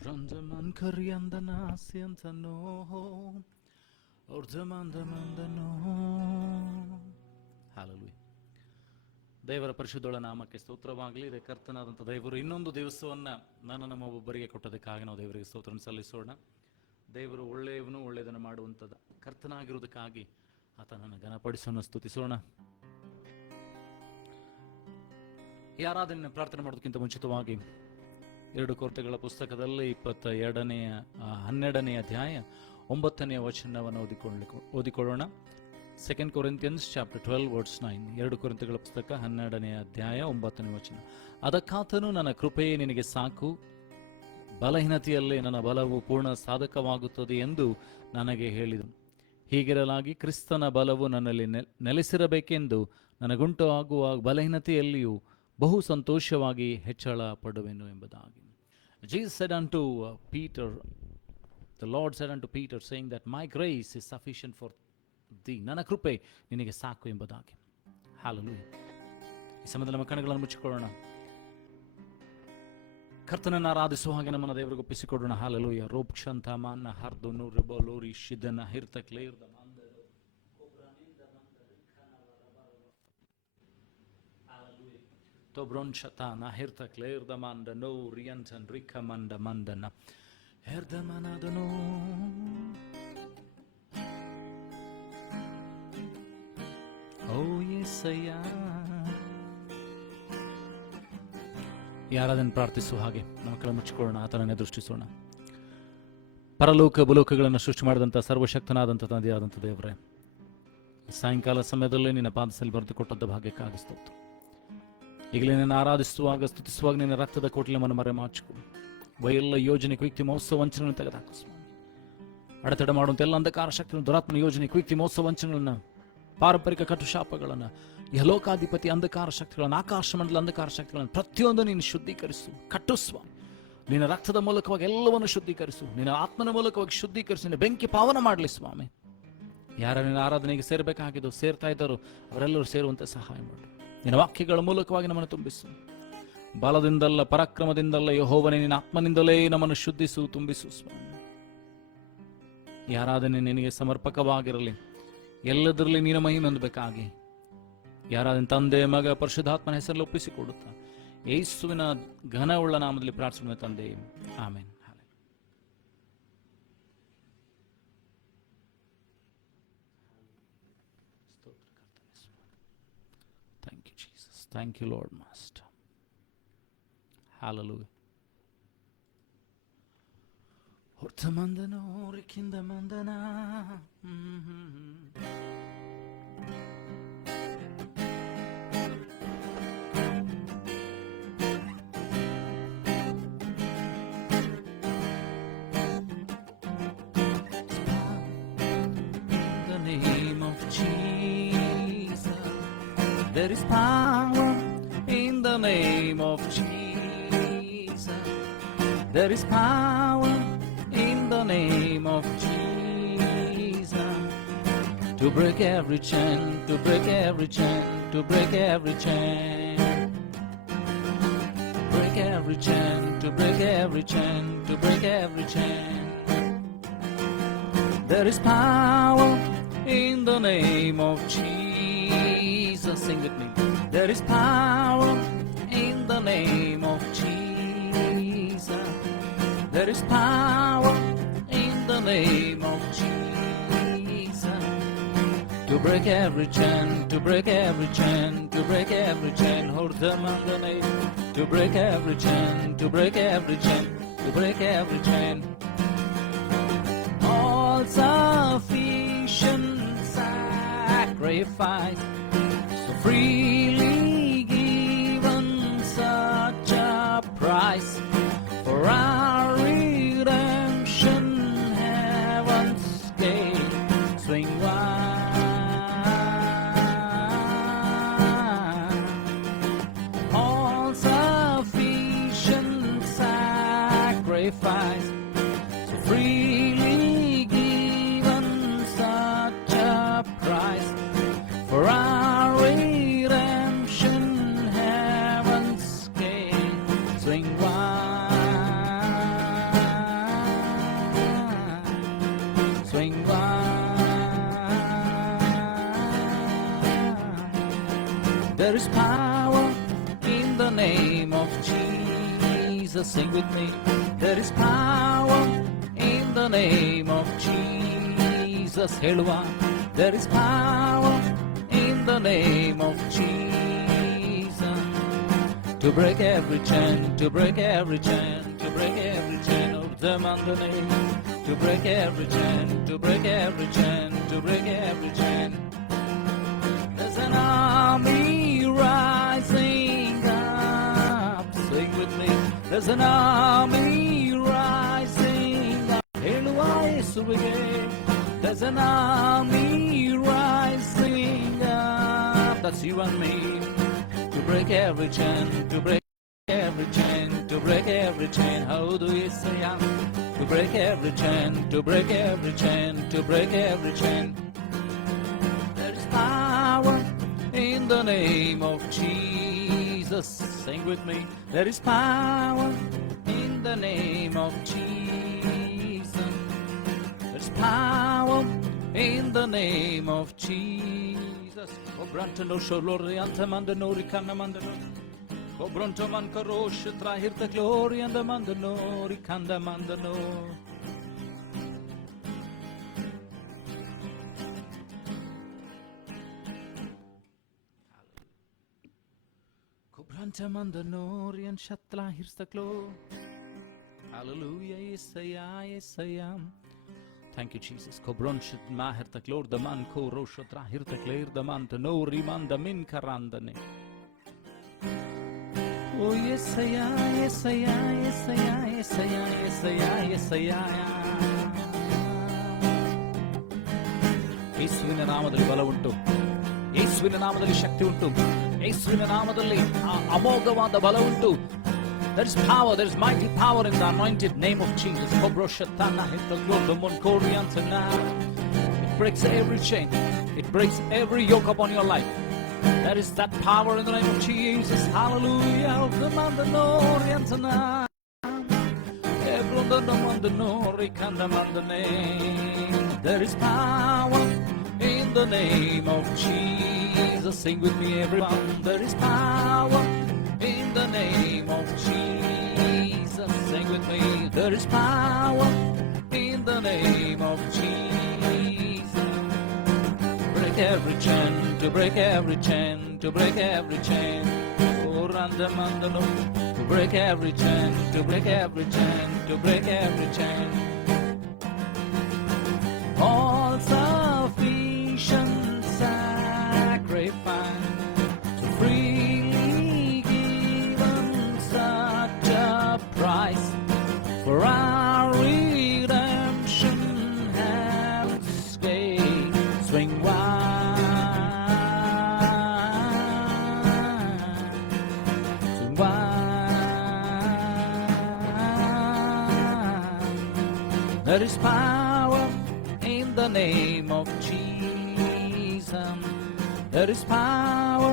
Brandaman Karyandana Siantano Urdamandamandano. Hallelujah. ದೇವರ ಪರಿಶುದ್ಧಳ ನಾಮಕ್ಕೆ ಸ್ತೋತ್ರವಾಗಲಿ. ಕರ್ತನಾದಂಥ ದೇವರು ಇನ್ನೊಂದು ದಿವಸವನ್ನು ನಮ್ಮ ಒಬ್ಬೊಬ್ಬರಿಗೆ ಕೊಟ್ಟದಕ್ಕಾಗಿ ನಾವು ದೇವರಿಗೆ ಸ್ತೋತ್ರವನ್ನು ಸಲ್ಲಿಸೋಣ. ದೇವರು ಒಳ್ಳೆಯವನು, ಒಳ್ಳೆಯದನ್ನು ಮಾಡುವಂಥದ್ದು ಕರ್ತನಾಗಿರುವುದಕ್ಕಾಗಿ ಆತನನ್ನು ಘನಪಡಿಸೋಣ, ಸ್ತುತಿಸೋಣ. ಈ ಆರಾಧನೆಯನ್ನು ಪ್ರಾರ್ಥನೆ ಮಾಡೋದಕ್ಕಿಂತ ಮುಂಚಿತವಾಗಿ 2 ಕೊರಿಂಥಗಳ ಪುಸ್ತಕದಲ್ಲಿ 12ನೇ ಅಧ್ಯಾಯ 9ನೇ ವಚನವನ್ನು ಓದಿಕೊಳ್ಳೋಣ. 2 Corinthians chapter 12 verse 9. 2 ಕೊರಿಂಥಗಳ ಪುಸ್ತಕ 12ನೇ ಅಧ್ಯಾಯ 9ನೇ ವಚನ. ಅದಕ್ಕಾತನು ನನ್ನ ಕೃಪೆಯೇ ನಿನಗೆ ಸಾಕು, ಬಲಹೀನತೆಯಲ್ಲೇ ನನ್ನ ಬಲವು ಪೂರ್ಣ ಸಾಧಕವಾಗುತ್ತದೆ ಎಂದು ನನಗೆ ಹೇಳಿದನು. ಹೀಗಿರಲಾಗಿ ಕ್ರಿಸ್ತನ ಬಲವು ನನ್ನಲ್ಲಿ ನೆಲೆಸಿರಬೇಕೆಂದು ನನಗುಂಟು ಆಗುವ ಬಲಹೀನತೆಯಲ್ಲಿಯೂ ಬಹು ಸಂತೋಷವಾಗಿ ಹೆಚ್ಚಳ ಪಡುವೆನು ಎಂಬುದಾಗಿ. Jesus said unto Peter, the Lord said unto Peter, saying that my grace is sufficient for thee. ನನ್ನ ಕೃಪೆ ನಿನಗೆ ಸಾಕು ಎಂಬುದಾಗಿ. ಹಲ್ಲೆಲೂಯಾ. ಈ ಸಮಯದಲ್ಲಿ ನಮ್ಮ ಕಣ್ಣುಗಳನ್ನು ಮುಚ್ಚಿಕೊಳ್ಳೋಣ. ಕರ್ತನನ್ನು ಆರಾಧಿಸುವ ಹಾಗೆ ನಮ್ಮನ್ನು ದೇವರಿಗೆ ಒಪ್ಪಿಸಿಕೊಡೋಣ. ಹಲ್ಲೆಲೂಯಾ. ರೋಪ್ಕ್ಷಂತ ಮಾನ್ನ ಹರ್ದು ನೂರು ಬೋಲೋರಿ ಶಿದನ ಹಿರ್ತಕ್ಲೇರ್ದ Tobronchata hirtaklerda manda no riantan rikamanda mandana herdamanadano. Oh yesaya. ಯಾರಾದನ್ನು ಪ್ರಾರ್ಥಿಸುವ ಹಾಗೆ ನಮ್ಮ ಕೈ ಮುಚ್ಚಿಕೊಳ್ಳೋಣ, ಆತನನ್ನೇ ದೃಷ್ಟಿಸೋಣ. ಪರಲೋಕ ಭೂಲೋಕಗಳನ್ನು ಸೃಷ್ಟಿ ಮಾಡಿದಂಥ ಸರ್ವಶಕ್ತನಾದಂಥ ತಂದೆಯಾದಂಥ ದೇವರೇ, ಸಾಯಂಕಾಲ ಸಮಯದಲ್ಲೇ ನಿನ್ನ ಪಾದದಲ್ಲಿ ಬರೆದುಕೊಟ್ಟದ್ದ ಭಾಗ್ಯಕ್ಕಾಗಿ ಸ್ತೋತ್ರ. ಈಗಲೇ ನಿನ್ನ ಆರಾಧಿಸುವಾಗ ಸ್ತುತಿಸುವಾಗ ನಿನ್ನ ರಕ್ತದ ಕೋಟಲೆ ನಮ್ಮನ್ನು ಮರೆಮಾಚಿಕೊ. ಎಲ್ಲ ಯೋಜನೆ ಕುಯುಕ್ತಿ ಮಹೋತ್ಸವ ವಂಚನೆಗಳನ್ನು ತೆಗೆದುಹಾಕು ಸ್ವಾಮಿ. ಅಡೆತಡೆ ಮಾಡುವಂಥ ಎಲ್ಲ ಅಂಧಕಾರ ಶಕ್ತಿಗಳನ್ನು, ದುರಾತ್ಮನ ಯೋಜನೆ ಕುಯುಕ್ತಿ ಮಹೋತ್ಸವ ವಂಚನೆಗಳನ್ನು, ಪಾರಂಪರಿಕ ಕಟುಶಾಪಗಳನ್ನು, ಯಲೋಕಾಧಿಪತಿ ಅಂಧಕಾರ ಶಕ್ತಿಗಳನ್ನು, ಆಕಾಶ ಮಂಡಲ ಅಂಧಕಾರ ಶಕ್ತಿಗಳನ್ನು ಪ್ರತಿಯೊಂದು ನೀನು ಶುದ್ಧೀಕರಿಸು, ಕಟ್ಟು ಸ್ವಾಮಿ. ನಿನ್ನ ರಕ್ತದ ಮೂಲಕವಾಗಿ ಎಲ್ಲವನ್ನು ಶುದ್ಧೀಕರಿಸು, ನಿನ್ನ ಆತ್ಮನ ಮೂಲಕವಾಗಿ ಶುದ್ಧೀಕರಿಸು, ನಿನ್ನ ಬೆಂಕಿ ಪಾವನ ಮಾಡಲಿ ಸ್ವಾಮಿ. ಯಾರ ನಿನ್ನ ಆರಾಧನೆಗೆ ಸೇರಬೇಕಾಗಿದ್ದು ಸೇರ್ತಾ ಇದ್ದರು ಅವರೆಲ್ಲರೂ ಸೇರುವಂತೆ ಸಹಾಯ ಮಾಡು. ನಿನ್ನ ವಾಕ್ಯಗಳ ಮೂಲಕವಾಗಿ ನಮ್ಮನ್ನು ತುಂಬಿಸು. ಬಲದಿಂದಲ್ಲ ಪರಾಕ್ರಮದಿಂದಲ್ಲ ಯೆಹೋವನೇ ನಿನ್ನ ಆತ್ಮನಿಂದಲೇ ನಮ್ಮನ್ನು ಶುದ್ಧಿಸು, ತುಂಬಿಸು ಸ್ವಾಮಿ. ಈ ಆರಾಧನೆ ನಿನಗೆ ಸಮರ್ಪಕವಾಗಿರಲಿ, ಎಲ್ಲದರಲ್ಲಿ ನೀನು ಮಹಿಮೆ ಹೊಂದಬೇಕಾಗಿ ಯಾರಾದನ್ನು ತಂದೆ ಮಗ ಪರಿಶುದ್ಧಾತ್ಮನ ಹೆಸರಲ್ಲಿ ಒಪ್ಪಿಸಿಕೊಡುತ್ತಾ ಯೇಸುವಿನ ಘನವುಳ್ಳ ನಾಮದಲ್ಲಿ ಪ್ರಾರ್ಥನೆ ತಂದೆ, amen. Thank you, Lord Master. Hallelujah. Horta mandana orikinda mandana. The name of Jesus. There is power in the name of Jesus. There is power in the name of Jesus. To break every chain, to break every chain, to break every chain. Break every chain, to break every chain, to break every chain. There is power in the name of Jesus. Sing with me. There is power in the name of Jesus. There is power in the name of Jesus. To break every chain, to break every chain, to break every chain. Hold them on the name. To break every chain, to break every chain, to break every chain. All sufficient sacrifice, so freely given, such a price for our redemption. Heaven's gate swing wide. All sufficient sacrifice, so freely given, such a price for our redemption. There is power in the name of Jesus. Sing with me. There is power in the name of Jesus. ಹೇಳುವ. There is power in the name of Jesus. To break every chain, to break every chain, to break every chain of them on the name. To break every chain, to break every chain, to break every chain. There's an army rising up. Sing with me. There's an army rising up. ಹೇಳುವ ಯೇಸುವಿಗೆ. There's an army rising up. That's you and me. To break every chain, to break every chain, to break every chain. How do you say I'm? To break every chain, to break every chain, to break every chain. There is power in the name of Jesus. Sing with me. There is power in the name of Jesus. There's power in the name of Jesus. Obrantano sholori antamandano rikanamandano. Obronto mankarosh trahir the glory and the mandano rikandamandano. Cobrantamandano rian shatla hears the glory. Hallelujah, Yesaya, Yesaya. Thank you, Jesus. Kobronshit maher taklor the man ko roshatra hir takler the man to no riman the min karandane. Oh yes, yes, yes, yes, yes, yes, yes. ಯೇಸುವಿನ ನಾಮದಲ್ಲಿ ಬಲ ಉಂಟು. ಯೇಸುವಿನ ನಾಮದಲ್ಲಿ ಶಕ್ತಿ ಉಂಟು. ಯೇಸುವಿನ ನಾಮದಲ್ಲಿ ಅಮೋಘವಾದ ಬಲ ಉಂಟು. There is power, there is mighty power in the anointed name of Jesus. It breaks every chain. It breaks every yoke upon your life. There is that power in the name of Jesus. Hallelujah. There is power in the name of Jesus. Sing with me, everyone. There is power in the name of Jesus. Sing with me. There is power in the name of Jesus. Break every chain, to break every chain, to break every chain. Oh, randamandano. To break every chain, to break every chain, to break every chain. All sufficient sacrifice to freely given such a price for our redemption has paid. Swing wide, swing wide. There is power in the name of Jesus. There is power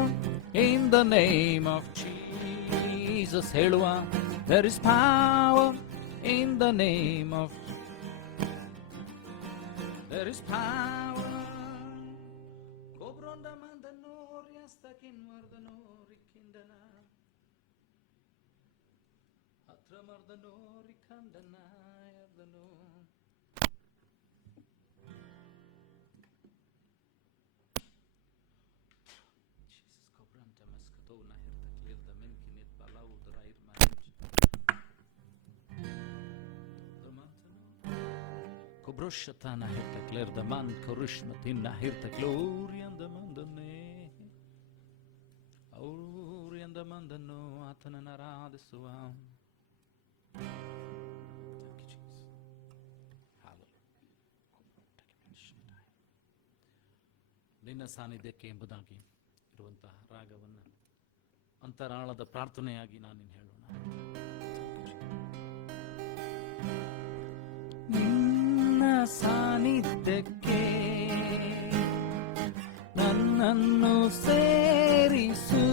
in the name of Jesus. ಹೇಳುವ. There is power in the name of. There is power. Kobronda mandano riastakin mardano rikindana. Atra mardano rikandana yardano. Kobroshata hirta kler the man korushmatin hirta glory and the mandane. Auri and the mandano atananaradisuwa. Thank you, Jesus. Hallelujah. ನಿನ್ನ ಸಾನ್ನಿಧ್ಯಕ್ಕೆ ಎಂಬುದಾಗಿ ಇರುವಂತಹ ರಾಗವನ್ನು ಅಂತರಾಳದ ಪ್ರಾರ್ಥನೆಯಾಗಿ ನಾನು ಹೇಳೋಣ. ನಿನ್ನ ಸಾನ್ನಿಧ್ಯಕ್ಕೆ ನನ್ನನ್ನು ಸೇರಿಸುವ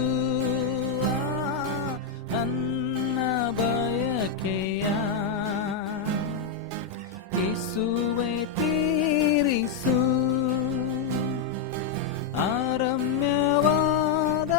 ನನ್ನ ಬಯಕೆಯ ಯೇಸುವೇ ತೀರಿಸು. ಆರಮ್ಯವಾದ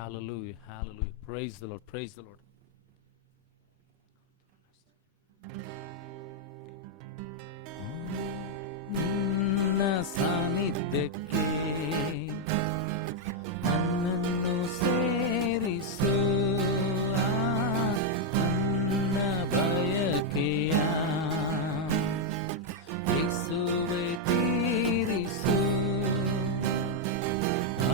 Hallelujah, hallelujah. Praise the Lord, praise the Lord. ನಿನ್ನ ಸಾನ್ನಿಧ್ಯಕ್ಕೆ ನನ್ನನ್ನು ಸೇರಿಸು, ನನ್ನ ಬಯಕೆಯ ಯೇಸುವೇ ತೀರಿಸು.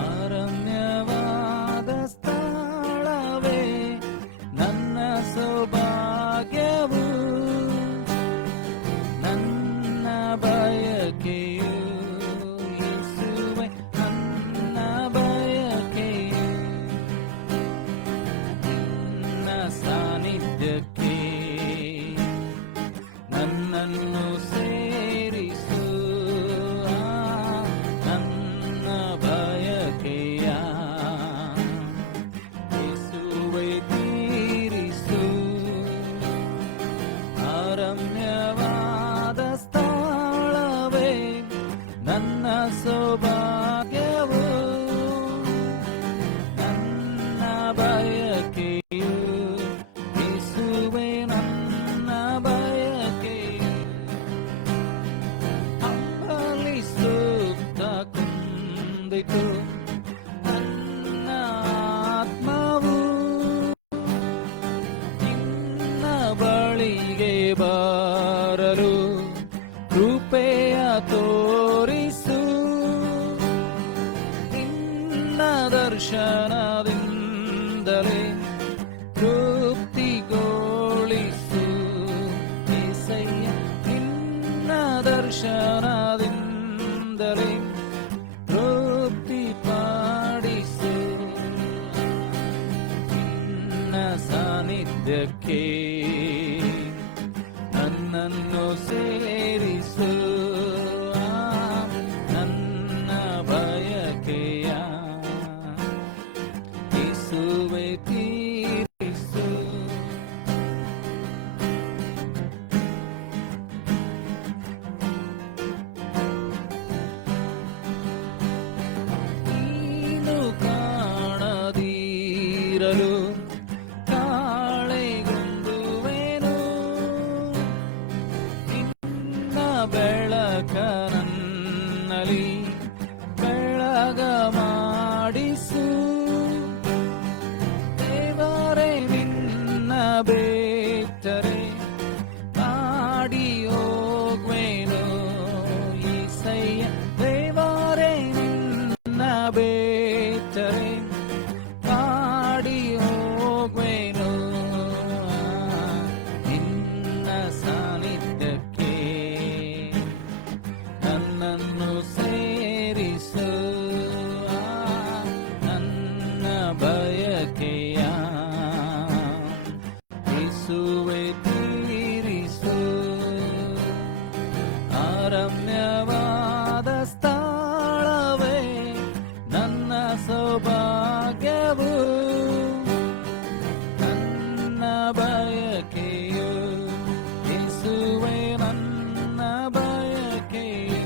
ಅರಣ್ಯವಾದ ಸ್ಥಳವೇ ನನ್ನ ಸೌಭಾಗ್ಯವು, ನನ್ನ ಬಯಕೆಯು ಯೇಸುವೇ ನನ್ನ ಬಯಕೆಯು. ನಿನ್ನ ಸಾನ್ನಿಧ್ಯಕ್ಕೆ ನನ್ನನ್ನು ಸೇರಿಸು, ನನ್ನ ಬಯಕೆಯ ಯೇಸುವೇ ತೀರಿಸು. ಅರಮ್ಯವಾದ ಸ್ಥಳವೇ ನನ್ನ ಸೌಭಾಗ್ಯವು, ನನ್ನ ಬಯಕೆಯು ಯೇಸುವೇ ನನ್ನ ಬಯಕೆಯು. ಅಂಬಲಿ ಸೂಕ್ತ ಕುಂದಿತು ನನ್ನ ಆತ್ಮವು, ನಿನ್ನ ಬಳಿಗೆ ಬರಲು ಕೃಪೆಯ ತೋರಿಸು. ನಿನ್ನ ದರ್ಶನದಿಂದಲೇ ತೃಪ್ತಿಗೊಳಿಸು యేసయ్ಯ. ನಿನ್ನ ದರ್ಶನದಿಂದಲೇ ತೃಪ್ತಿಪಡಿಸು. ನಿನ್ನ ಸಾನ್ನಿಧ್ಯಕ್ಕೆ ನನ್ನನ್ನು ಸೇರಿಸು, ನನ್ನ ಬಯಕೆಯ ಯೇಸುವೇ ತೀರಿಸು. ನೀನು ಕಾಣದಿರಲು ಕಾಳೆಗುಂದುವೆನು, ನಿನ್ನ ಬೆಳಕ ನನ್ನಲ್ಲಿ ಬೆಳಗ ಮಾಡಿಸು. ದೇವರೇ ನಿನ್ನ ಬೇಟರೆ ಮಾಡಿ ಹೋಗುವೆನು యేసయ్య. ದೇವರೇ ನಿನ್ನ ಬೇಟರೆ ಮಾಡಿ ಹೋಗುವೆನು. ನಿನ್ನ ಸಾನ್ನಿಧ್ಯಕ್ಕೆ ನನ್ನನ್ನು ಸೇರಿಸು, ನನ್ನ ಬಯಕೆಯ ಯೇಸುವೇ ತೀರಿಸು. ಅರಮ್ಯವಾದ ಸ್ಥಳವೇ ನನ್ನ ಸೌಭಾಗ್ಯವು, ನನ್ನ ಬಯಕೆಯು ಯೇಸುವೇ ನನ್ನ ಬಯಕೆಯು.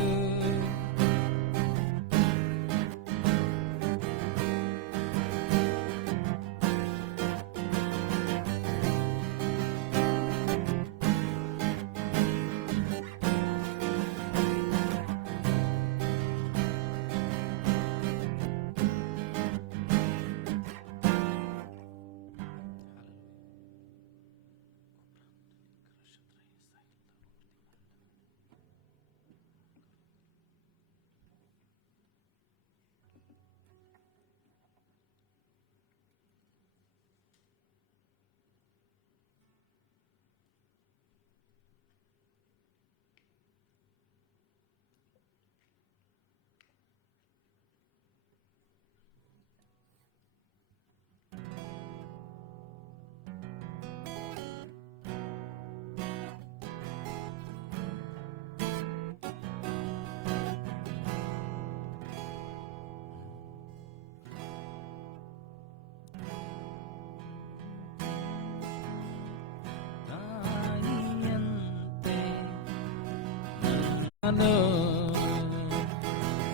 ನಾನು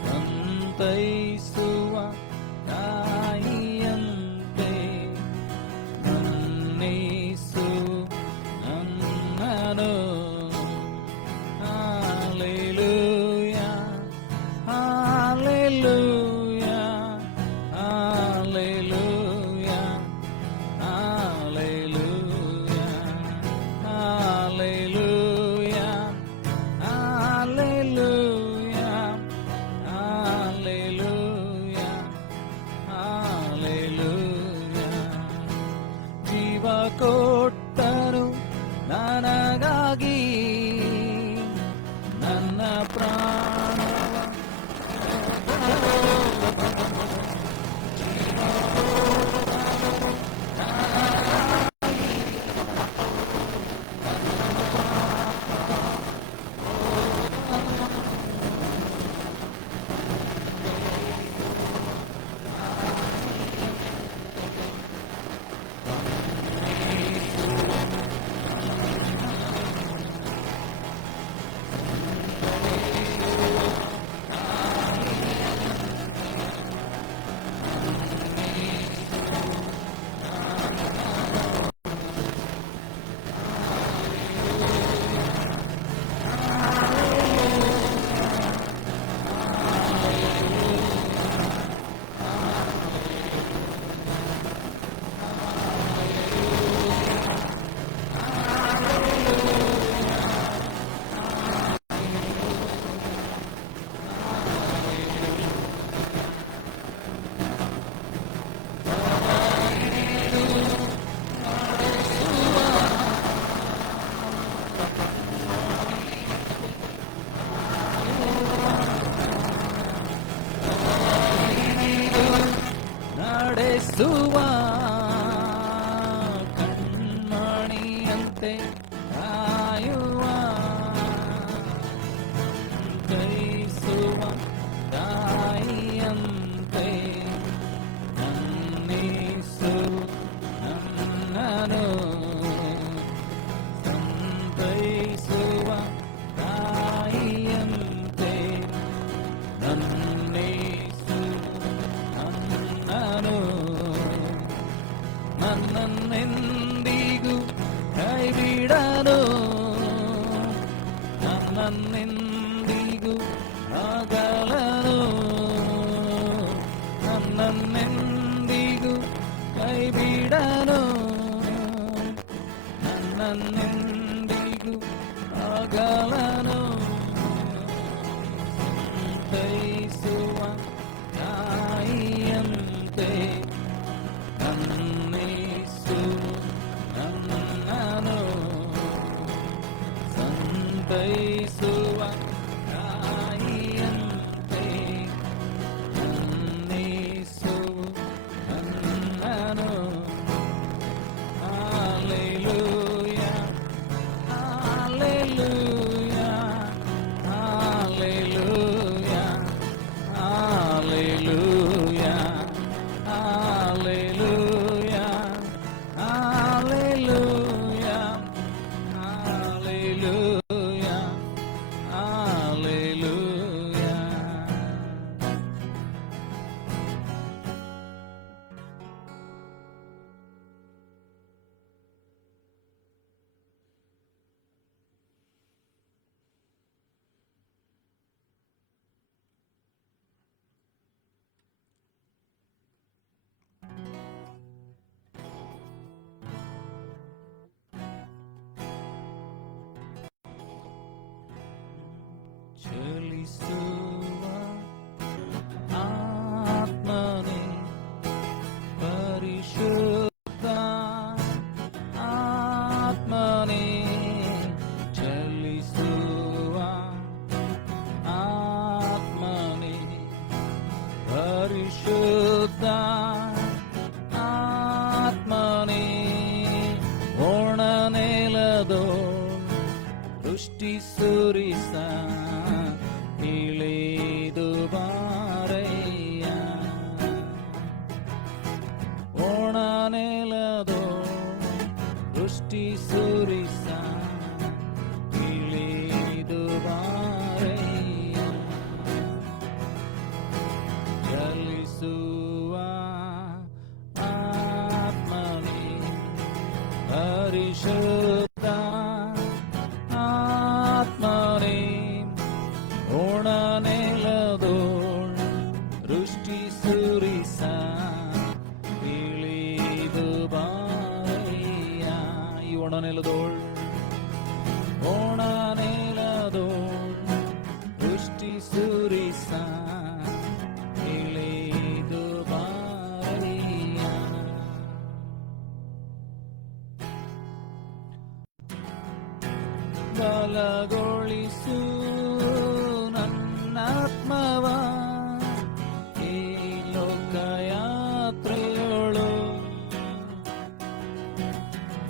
ಸಂತೈಸುವ ತಾಯಿಯಂತೆ ಕೊಟ್ಟನು ನನಗಾಗಿ ನನ್ನ ಪ್ರಾಣ ನಡೆಸುವ ಕಣ್ಮಣಿಯಂತೆ ಕಾಯುವ ಕೈಸುವ ತಾಯಿಯಂತೆ ನನ್ನಿಸು ನನ್ನನು ಸಂತೈಸುವ ತಾಯಿಯಂತೆ ನನ್ನಿಸು ನನ್ನನು ನನ್ನನ್ನೆಂದಿಗೂ ಕೈಬಿಡನು ನನ್ನನ್ನೆಂದಿಗೂ ಅಗಲನು ನನ್ನನ್ನೆಂದಿಗೂ ಕೈಬಿಡನು ನನ್ನನ್ನೆಂದಿಗೂ ಅಗಲನು ಸಂತೈಸುವ ತಾಯಿಯಂತೆ ನನ್ನಿಸು ನನ್ನನು ಸಂತೈಸುವ ತಾಯಿಯಂತೆ ನನ್ನಿಸು ನನ್ನನು Hallelujah, Hallelujah, Hallelujah, Hallelujah, Hallelujah, Hallelujah, Hallelujah, Hallelujah. ಚಲಿಸುವ ಆತ್ಮನೇ ಪರಿಶುದ್ಧ ಆತ್ಮನೇ ಚಲಿಸುವ ಆತ್ಮನೇ ಪರಿಶುದ್ಧ ಆತ್ಮನೇ ಒಣನೆಲದೋ ದೃಷ್ಟಿ ಸುರಿಸ ಇಳಿದು ಬಾರಯ್ಯ ಒಣನೆಲದೋ ದೃಷ್ಟಿ ಸುರಿಸ ಇಳಿದು ಬಾರಯ್ಯ ಚಲಿಸುವ ಆತ್ಮನೇ ಪರಿಶುದ್ಧ ಆತ್ಮನೇ ಒಣನೆಲದೋಳ್ ದೃಷ್ಟಿ ಸುರಿಸ ಇಳಿದು ಬಾರಯ್ಯ ಈ ಒಣನೆಲದೋಳ್ ದೃಷ್ಟಿ ಸುರಿಸ ಇಳಿದು ಬಾರಯ್ಯ ಬಲಗೊಳಿಸು ನನ್ನಾತ್ಮವ ಈ ಲೋಕಯಾತ್ರೆಯೊಳು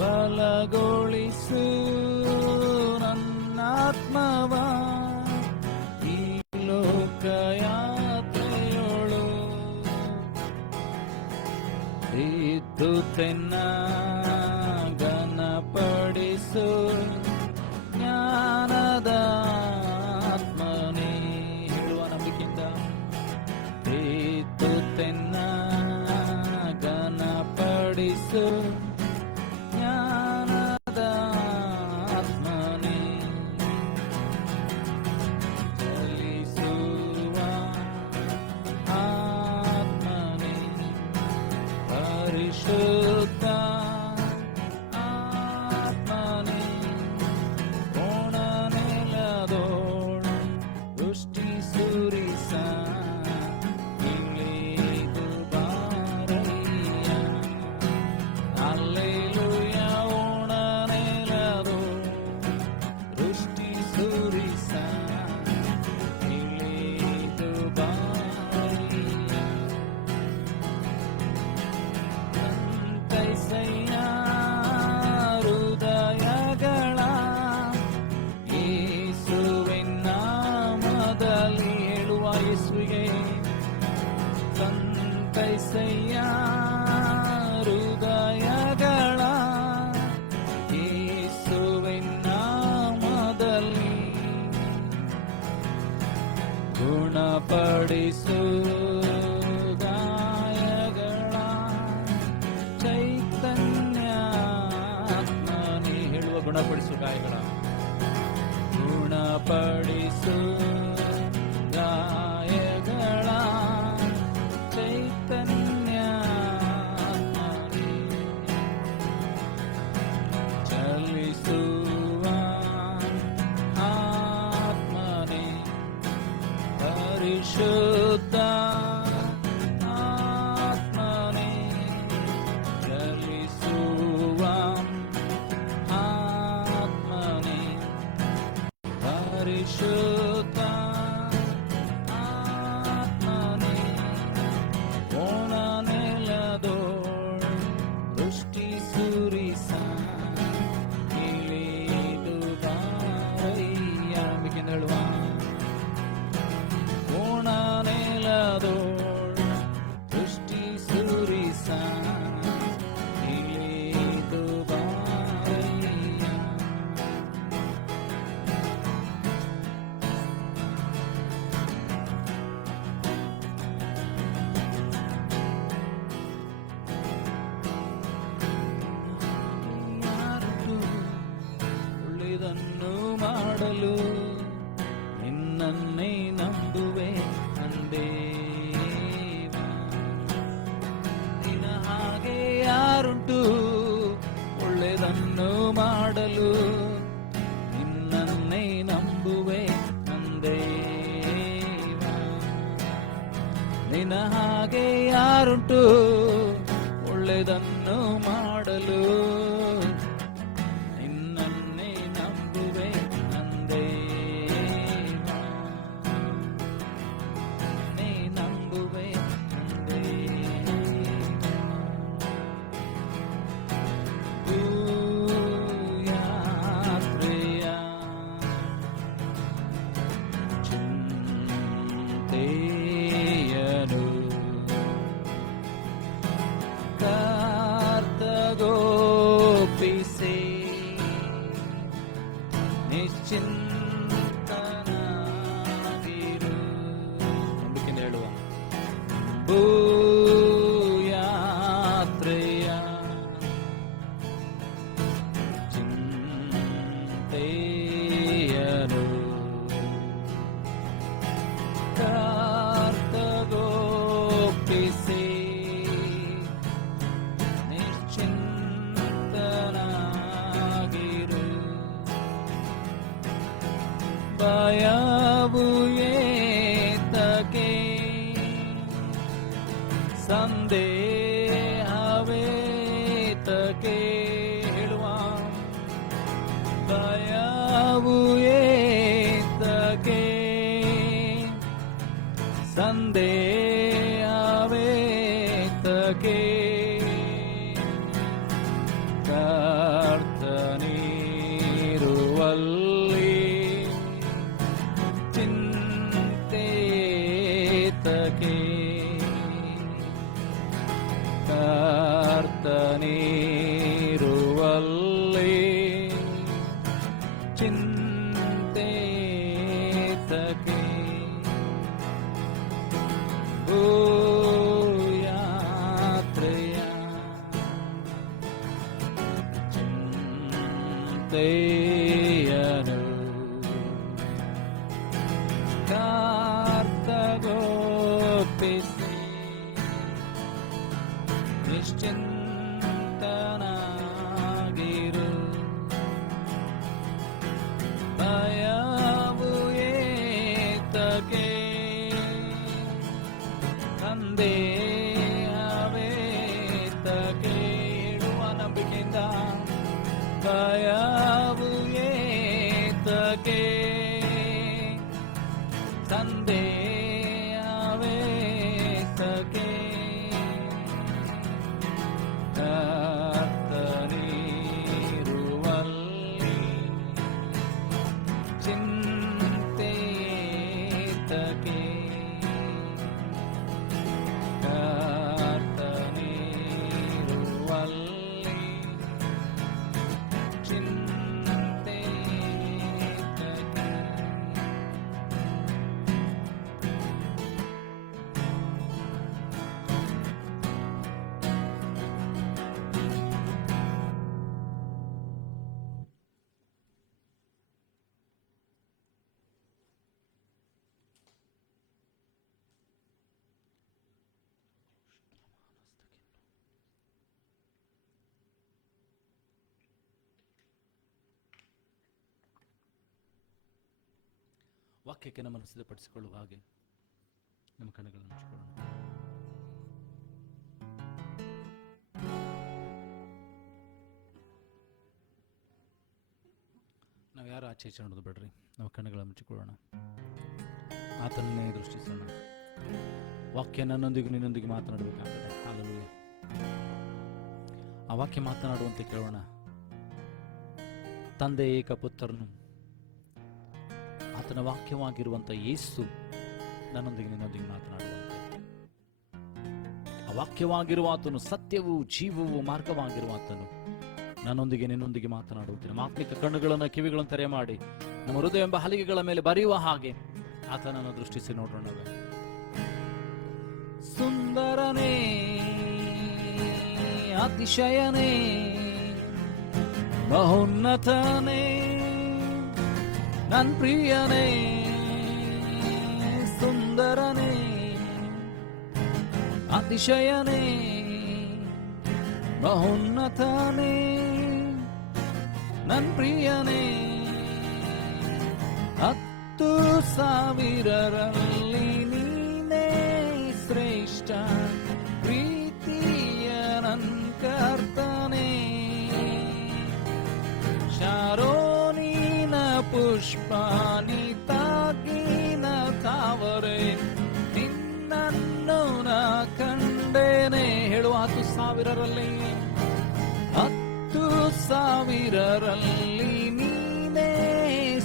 ಬಲಗೊಳಿಸು ನನ್ನಾತ್ಮವ ಈ ಲೋಕಯಾತ್ರೆಯೊಳು ಇದ್ದು ತೆನ್ನ ಘನಪಡಿಸು ಜ್ಞಾನದ ಆತ್ಮನೇ ಹೇಳುವ ನಂಬಿಕೆಯಿಂದ ಇದ್ದು ತೆನ್ನ ಘನಪಡಿಸು ಜ್ಞಾನದ ಆತ್ಮನೇ ಚಲಿಸುವ ಆತ್ಮನೇ ಪರಿಶುದ್ಧ ಆತ್ಮನೇ ಕೋಣನೆಲದೋಳು ದೃಷ್ಟಿ ಸುರಿಸ ಇಳಿದು ಬಾರಯ್ಯ ಅಲ್ಲೇಲೂಯ ಓಣನೆಲದೋಳು ದೃಷ್ಟಿ ಸುರಿಸ ಇಳಿದು ಬಾರಯ್ಯ ಕೈಸಯ್ಯ ಹೃದಯಗಳ ಯೇಸುವಿನ ನಾಮದಲ್ಲಿ ಹೇಳುವ ಯೇಸುವಿಗೆ ಸಂತೈಸಯ್ಯ ಹೃದಯಗಳ ಯೇಸುವಿನ ನಾಮದಲ್ಲಿ ಗುಣಪಡಿಸು ಗಾಯಗಳ ಚೈತನ್ಯ ಆತ್ಮನೇ ಹೇಳುವ ಗುಣಪಡಿಸು ಗಾಯಗಳ ಗುಣಪಡಿಸು ಗಾಯಗಳ ಚೈತನ್ಯ ಆತ್ಮನೇ ಚಲಿಸುವ ಆತ್ಮನೇ ಪರಿಶುದ್ಧ ಆತ್ಮನೇ ಚಲಿಸುವ ಆತ್ಮನೇ ಪರಿಶುದ್ಧ ಆತ್ಮನೇ ಕೋಣನೆಲದೋಳು ದೃಷ್ಟಿ ಸುರಿಸ ಇಳಿದು ಬಾರಯ್ಯ ನಂಬಿಕೆಯಿಂದ ಹೇಳುವ ಕೋಣನೆಲದೋಳು ದೃಷ್ಟಿ ಸುರಿಸ ಇಳಿದು ಬಾರಯ್ಯ ಒಳ್ಳೆಯದನ್ನು ಮಾಡಲು ನಿನ್ನನ್ನೇ ನಂಬುವೆ ಅಂದೇವ ನಿನ್ನ ಹಾಗೆ ಯಾರುಂಟು ಒಳ್ಳೆಯದನ್ನು ಮಾಡಲು ನಿನ್ನನ್ನೇ ನಂಬುವೆ ಅಂದೇವ ನಿನ್ನ ಹಾಗೆ ಯಾರುಂಟು ಒಳ್ಳೆಯದನ್ನು ಮಾಡಲು ನಿನ್ನನ್ನೇ ನಂಬುವೆ ಅಂದೇವ ನೀ ನಂಬುವೆ ಯಾತ್ರೆಯ ಚಿಂತೆಯನು ಕರ್ತಗೋಪಿಸಿ ನಿಶ್ಚಿಂತನಾಗಿರು ನಂಬಿಕೆಯಿಂದ ಹೇಳುವ ಯಾತ್ರೆಯ ಚಿಂತೆಯನು ಕರ್ತಗೋಪಿಸಿ ನಿಶ್ಚಿಂತನಾಗಿರು ಭಯವು ಏತಕೆ ಸಂದೇಹವೇತಕೆ ಹೇಳುವ ಭಯವು ಸಂದೇಹವೇತಕೆ ಕರ್ತನಿರುವಲ್ಲಿ ಚಿಂತೆತಕೆ ಕರ್ತನಿರುವಲ್ಲಿ ಚಿಂತೆತಕೆ ಓ ಯಾತ್ರೆಯ ಚಿಂತೆಯನು ಕರ್ತಗೊಪ್ಪಿಸಿ ನಿಶ್ಚಿಂತನಾಗಿರು ಭಯವು ಏತಕೆ ಸಂದೇಹವೇತಕೆ ಇಡುವ ನಂಬಿಕೆಯಿಂದ ಭಯವು ಏತಕೆ ಸಂದೇಹವೇತಕೆ ಕರ್ತನಿರುವಲ್ಲಿ ಚಿಂತೆತಕೆ ಕರ್ತನಿರುವಲ್ಲಿ ಚಿಂತೆತಕೆ. ವಾಕ್ಯಕ್ಕೆ ನಮ್ಮನ್ನು ಸಿದ್ಧಪಡಿಸಿಕೊಳ್ಳುವ ಹಾಗೆ ನಮ್ಮ ಕಣ್ಣುಗಳನ್ನು ಮುಚ್ಚಿಕೊಳ್ಳೋಣ. ನಾವು ಯಾರು ಆಚೆ ಈಚೆ ನೋಡೋದು ಬೇಡ್ರಿ, ನಮ್ಮ ಕಣ್ಣುಗಳನ್ನು ಮುಚ್ಚಿಕೊಳ್ಳೋಣ, ಆತನನ್ನೇ ದೃಷ್ಟಿಸೋಣ. ವಾಕ್ಯ ನನ್ನೊಂದಿಗೂ ನಿನ್ನೊಂದಿಗೆ ಮಾತನಾಡಬೇಕಾಗಿದೆ. ಹಾಲೆಲೂಯ. ಆ ವಾಕ್ಯ ಮಾತನಾಡುವಂತೆ ಕೇಳೋಣ. ತಂದೆ ಏಕ ಪುತ್ರನು ಆತನ ವಾಕ್ಯವಾಗಿರುವಂಥ ಯೇಸು ನನ್ನೊಂದಿಗೆ ನಿನ್ನೊಂದಿಗೆ ಮಾತನಾಡುವಂತೆ, ಆ ವಾಕ್ಯವಾಗಿರುವ ಆತನು ಸತ್ಯವೂ ಜೀವವೂ ಮಾರ್ಗವಾಗಿರುವ ಆತನು ನನ್ನೊಂದಿಗೆ ನಿನ್ನೊಂದಿಗೆ ಮಾತನಾಡುವಂತೆ ನಮ್ಮ ಆತ್ಮಿಕ ಕಣ್ಣುಗಳನ್ನು ಕಿವಿಗಳನ್ನು ತೆರೆ ಮಾಡಿ ನಮ್ಮ ಹೃದಯ ಎಂಬ ಹಲಿಗೆಗಳ ಮೇಲೆ ಬರೆಯುವ ಹಾಗೆ ಆತನನ್ನು ದೃಷ್ಟಿಸಿ ನೋಡೋಣವೇ. ಸುಂದರನೇ, ಅತಿಶಯನೇ, ಮಹೋನ್ನತನೇ, ನನ್ ಪ್ರಿಯನೇ, ಸುಂದರನೇ, ಅತಿಶಯನೇ, ಮಹೋನ್ನತನೇ, ನನ್ ಪ್ರಿಯನೇ. 10,000ರಲ್ಲಿ ನೀನೇ ಶ್ರೇಷ್ಠ, ಪ್ರೀತಿಯ ನನ್ ಕರ್ತನೇ. ಶಾರೋನಿನ ಪುಷ್ಪಾನಿ ತಾಗಿನ ತಾವರೆ, ನಿನ್ನನ್ನು ನಾ ಕಂಡೇನೆ. ಹೇಳುವ 10,000ರಲ್ಲಿ 10,000ರಲ್ಲಿ ನೀನೇ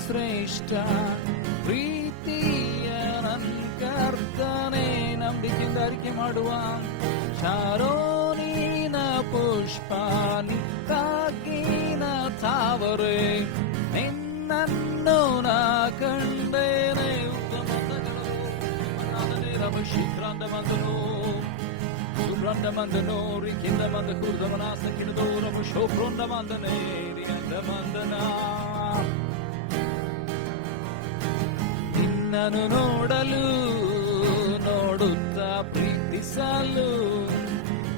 ಶ್ರೇಷ್ಠ, ಪ್ರೀತಿಯ ನನ್ ಕರ್ತನೇ. ನಂಬಿಕೆಯಿಂದ ಅರಿಕೆ ಮಾಡುವ ಶಾರೋನಿನ ಪುಷ್ಪಾನಿ ತಾಗಿನ ತಾವರೆ, ನಿನ್ನನ್ನು ನಾ ಕಂಡೇನೆ. ಶೀಘ್ರಾಂತ ಬಂದನು ಸುಬ್ರಂಡ ಬಂದನು ರಿಕಿಂದ ಬಂದ ಕುರ್ದಮನಾಸ ಕಿಣದೋರಮ ಶೋಭ್ರೊಂಡ ಬಂದನೆ ರಿಯಂದ ಬಂದನ. ನಿನ್ನನ್ನು ನೋಡಲು ನೋಡುತ್ತಾ ಪ್ರೀತಿಸಲು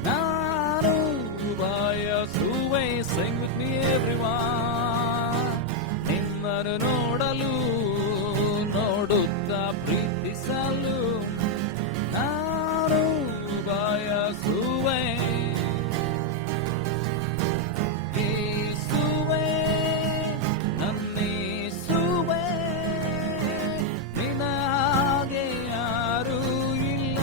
ನಾನು ಬಯಸುವೆ. Sing with me everyone. ನಿನ್ನನ್ನು ನೋಡಲು ನೋಡುತ್ತಾ ಪ್ರೀತಿಸಲು ನಾನು ಬಯಸುವೆ. ಯೇಸುವೇ, ನನ್ನೇಸುವೇ, ನಿನ್ನ ಹಾಗೆ ಯಾರೂ ಇಲ್ಲ.